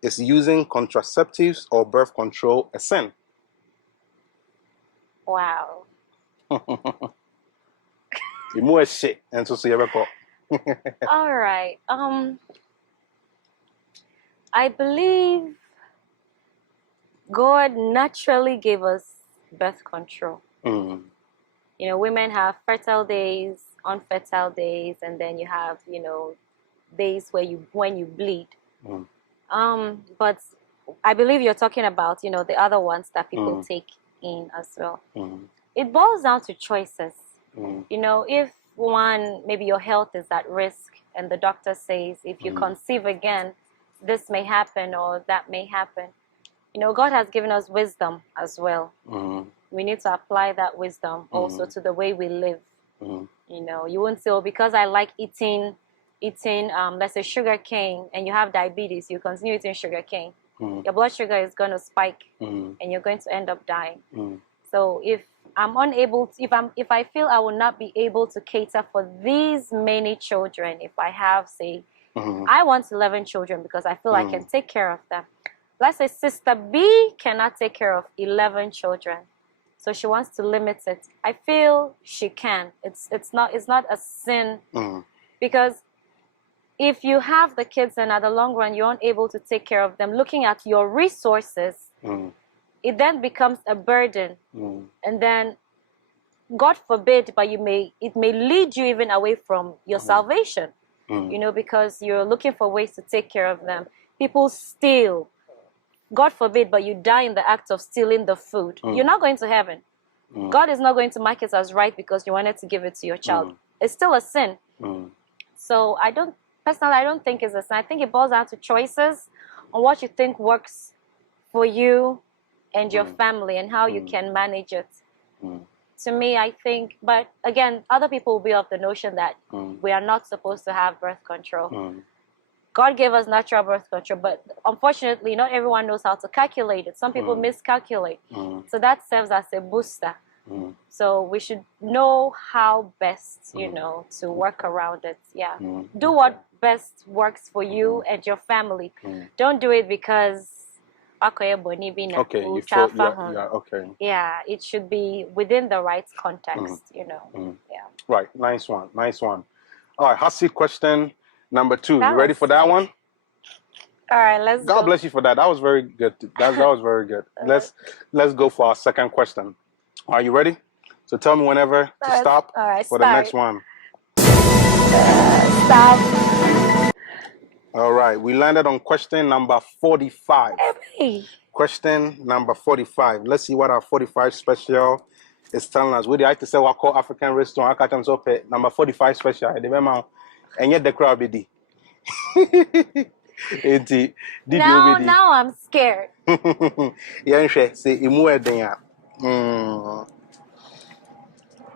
Is using contraceptives or birth control a sin? Wow. More shit and so you ever call. All right. I believe God naturally gave us birth control. Mm. You know, women have fertile days, unfertile days, and then you have, you know, days when you bleed. Mm. But I believe you're talking about, you know, the other ones that people take in as well. Mm. It boils down to choices. Mm. You know, if maybe your health is at risk and the doctor says if you conceive again, this may happen or that may happen. You know, God has given us wisdom as well. Mm. We need to apply that wisdom also to the way we live. Mm. You know, you won't say, oh, because I like eating, let's say sugar cane, and you have diabetes, you continue eating sugar cane. Your blood sugar is going to spike and you're going to end up dying. So if I'm unable to, if I feel I will not be able to cater for these many children, if I have, say, I want 11 children because I feel I can take care of them. Let's say Sister B cannot take care of 11 children, so she wants to limit it. I feel she can. It's not a sin because if you have the kids and at the long run you're unable to take care of them, looking at your resources, it then becomes a burden. And then, God forbid, but it may lead you even away from your salvation, you know, because you're looking for ways to take care of them. People steal, God forbid, but you die in the act of stealing the food. You're not going to heaven. God is not going to mark it as right because you wanted to give it to your child. It's still a sin. So I don't think it's a sin. I think it boils down to choices on what you think works for you and your family and how you can manage it. To me, I think, but again, other people will be of the notion that we are not supposed to have birth control. God gave us natural birth control, but unfortunately, not everyone knows how to calculate it. Some people miscalculate. So that serves as a booster. So we should know how best, you know, to work around it. Yeah. Do what best works for you and your family. Don't do it because okay, you feel, okay. Yeah, it should be within the right context, you know. Yeah. Right. Nice one. All right, hot seat question number 2. You ready for that one? All right, let's go. God bless you for that. That was very good. That was very good. Let's go for our second question. Are you ready? So tell me whenever to stop for the next one. Stop. All right. We landed on question number 45. Hey. Question number 45. Let's see what our 45 special is telling us. We like to say what call African restaurant. I can so number 45 special. And yet the crowd be now I'm scared. Yeah, say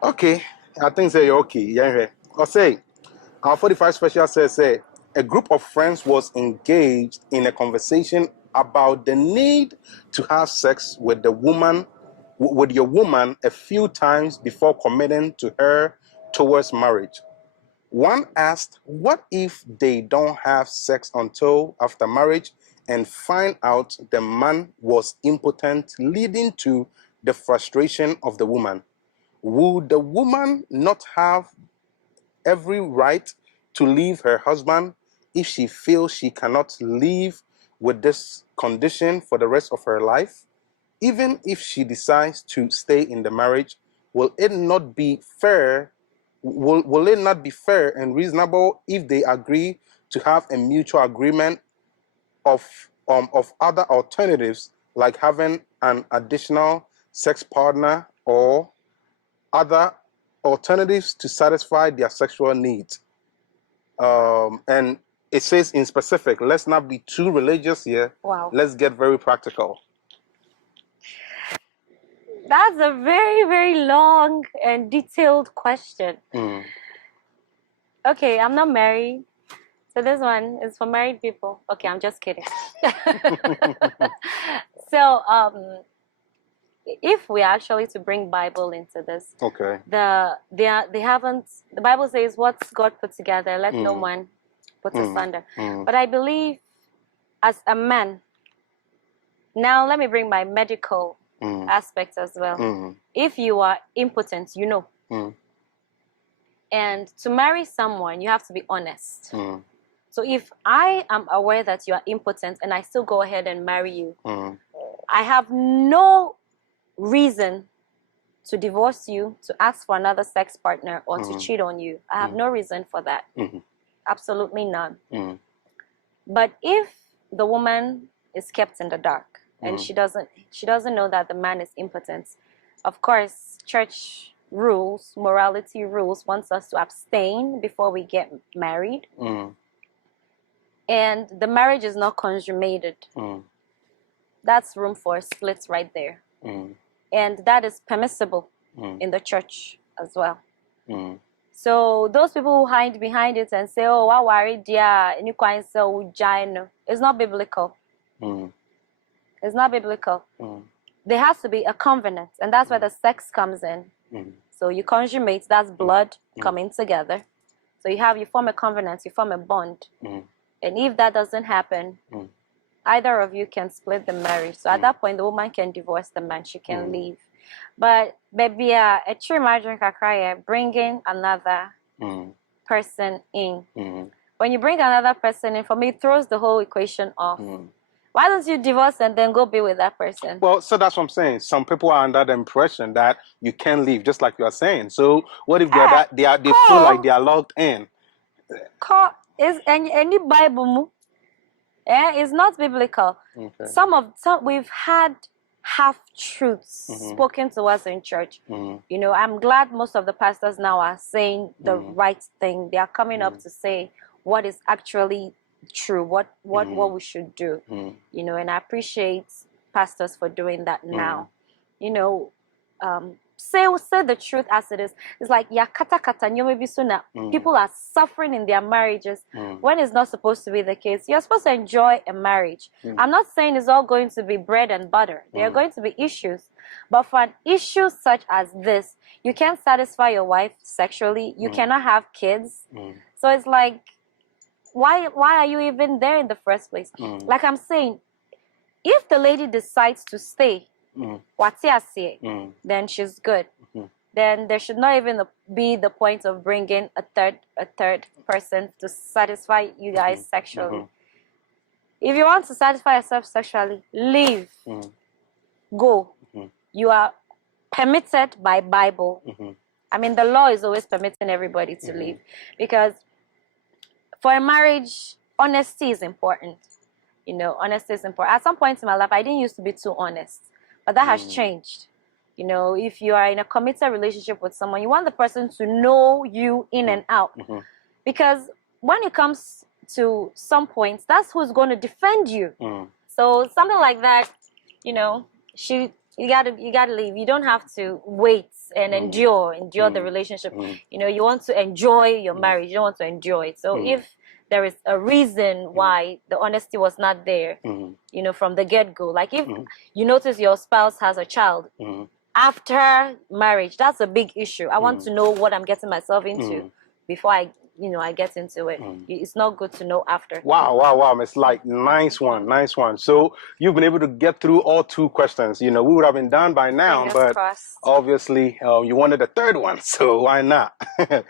okay, I think say you're okay. Yeah, I'll say our 45 special says say a group of friends was engaged in a conversation about the need to have sex with the woman, with your woman, a few times before committing to her towards marriage. One asked, what if they don't have sex until after marriage and find out the man was impotent, leading to the frustration of the woman? Would the woman not have every right to leave her husband if she feels she cannot live with this condition for the rest of her life? Even if she decides to stay in the marriage, will it not be fair? Will it not be fair and reasonable if they agree to have a mutual agreement of other alternatives, like having an additional sex partner or other alternatives to satisfy their sexual needs? And it says in specific, let's not be too religious here. Wow. Let's get very practical. That's a very, very long and detailed question. Okay, I'm not married. So this one is for married people. Okay, I'm just kidding. So, if we actually to bring Bible into this, okay, they haven't. The Bible says, "What's God put together, let no one put asunder." But I believe, as a man, now let me bring my medical aspect as well. If you are impotent, you know, and to marry someone, you have to be honest. So if I am aware that you are impotent and I still go ahead and marry you, I have no reason to divorce you, to ask for another sex partner, or to cheat on you. I have no reason for that. Absolutely none. But if the woman is kept in the dark and she doesn't know that the man is impotent, of course, church rules, morality rules wants us to abstain before we get married. And the marriage is not consummated. That's room for splits right there. And that is permissible in the church as well. So those people who hide behind it and say, oh, I worried, yeah, it's not biblical. It's not biblical. There has to be a covenant, and that's where the sex comes in. So you consummate, that's blood coming together. So you form a covenant, you form a bond. And if that doesn't happen, either of you can split the marriage. So at that point, the woman can divorce the man. She can leave. But baby, a true marriage bringing another person in. When you bring another person in, for me, it throws the whole equation off. Why don't you divorce and then go be with that person? Well, so that's what I'm saying. Some people are under the impression that you can leave, just like you are saying. So what if they feel like they are locked in? Is any Bible? It's not biblical. We've had half truths spoken to us in church. You know, I'm glad most of the pastors now are saying the right thing. They are coming up to say what is actually true, what we should do. You know, and I appreciate pastors for doing that now. You know, say the truth as it is. It's like people are suffering in their marriages when it's not supposed to be the case. You're supposed to enjoy a marriage. I'm not saying it's all going to be bread and butter. There are going to be issues. But for an issue such as this, you can't satisfy your wife sexually. You cannot have kids. So it's like, why are you even there in the first place? Like I'm saying, if the lady decides to stay, then she's good. Then there should not even be the point of bringing a third person to satisfy you guys sexually. If you want to satisfy yourself sexually, leave. Go. You are permitted by Bible. I mean, the law is always permitting everybody to live, because for a marriage, honesty is important. You know, honesty is important. At some point in my life, I didn't used to be too honest, but that has changed. You know, if you are in a committed relationship with someone, you want the person to know you in and out, because when it comes to some points, that's who's going to defend you. So something like that, you know, you gotta leave. You don't have to wait and endure the relationship. You know, you want to enjoy your marriage. You don't want to enjoy it. So if there is a reason why the honesty was not there, you know, from the get-go, like if you notice your spouse has a child after marriage, that's a big issue. I want to know what I'm getting myself into before I get into it. It's not good to know after. Wow, Miss Light, nice one. So you've been able to get through all 2 questions. You know, we would have been done by now, but obviously you wanted a 3rd one, so why not?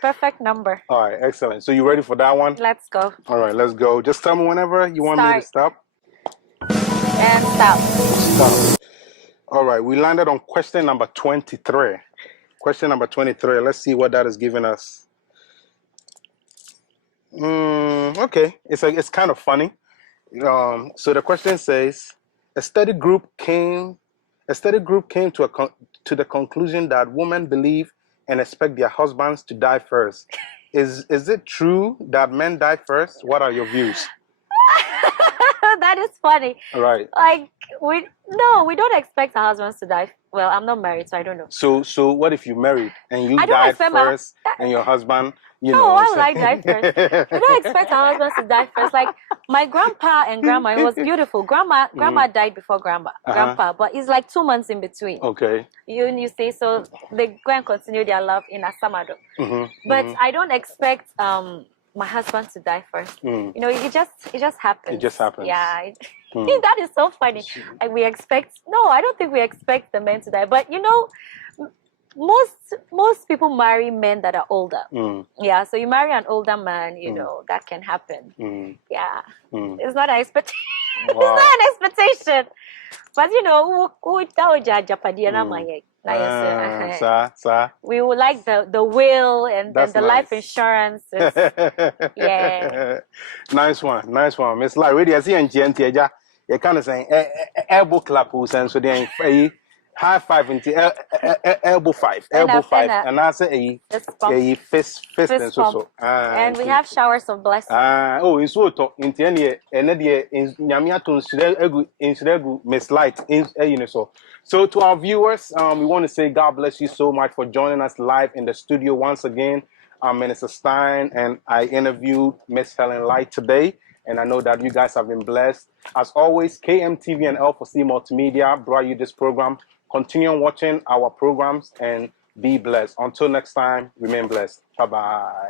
Perfect number. All right, excellent. So you ready for that one? Let's go. All right, let's go. Just tell me whenever you want me to stop. And stop. All right, we landed on question number 23. Question number 23. Let's see what that is giving us. Okay, it's kind of funny. So the question says, a study group came to the conclusion that women believe and expect their husbands to die first. Is it true that men die first? What are your views? That is funny. Right. Like we don't expect our husbands to die. Well, I'm not married, so I don't know. So what if you married and you died first and your husband? Why would I die first? We don't expect our husbands to die first. Like my grandpa and grandma, it was beautiful. Grandma died before grandpa, but it's like 2 months in between. Okay. You say, so they go and continue their love in Asamado. But I don't expect my husband to die first. You know, it just happens. It just happens. Yeah. That is so funny. Like I don't think we expect the men to die. But you know, most people marry men that are older. Yeah, so you marry an older man, you know, that can happen. Yeah. It's not an expectation. It's not an expectation. But you know, we would like the will and then the life insurance. Yeah. Nice one. Miss Larry, really, I see in GNT, you kind of saying elbow clap, and so then high five into elbow five, and I say a fist and so. And we have showers of blessings. It's so talk into any in Yamiaton Insuregu Miss Light in so to our viewers, we want to say God bless you so much for joining us live in the studio once again. I'm Minister Stein, and I interviewed Miss Helen Light today. And I know that you guys have been blessed. As always, KMTV and L4C Multimedia brought you this program. Continue watching our programs and be blessed. Until next time, remain blessed. Bye-bye.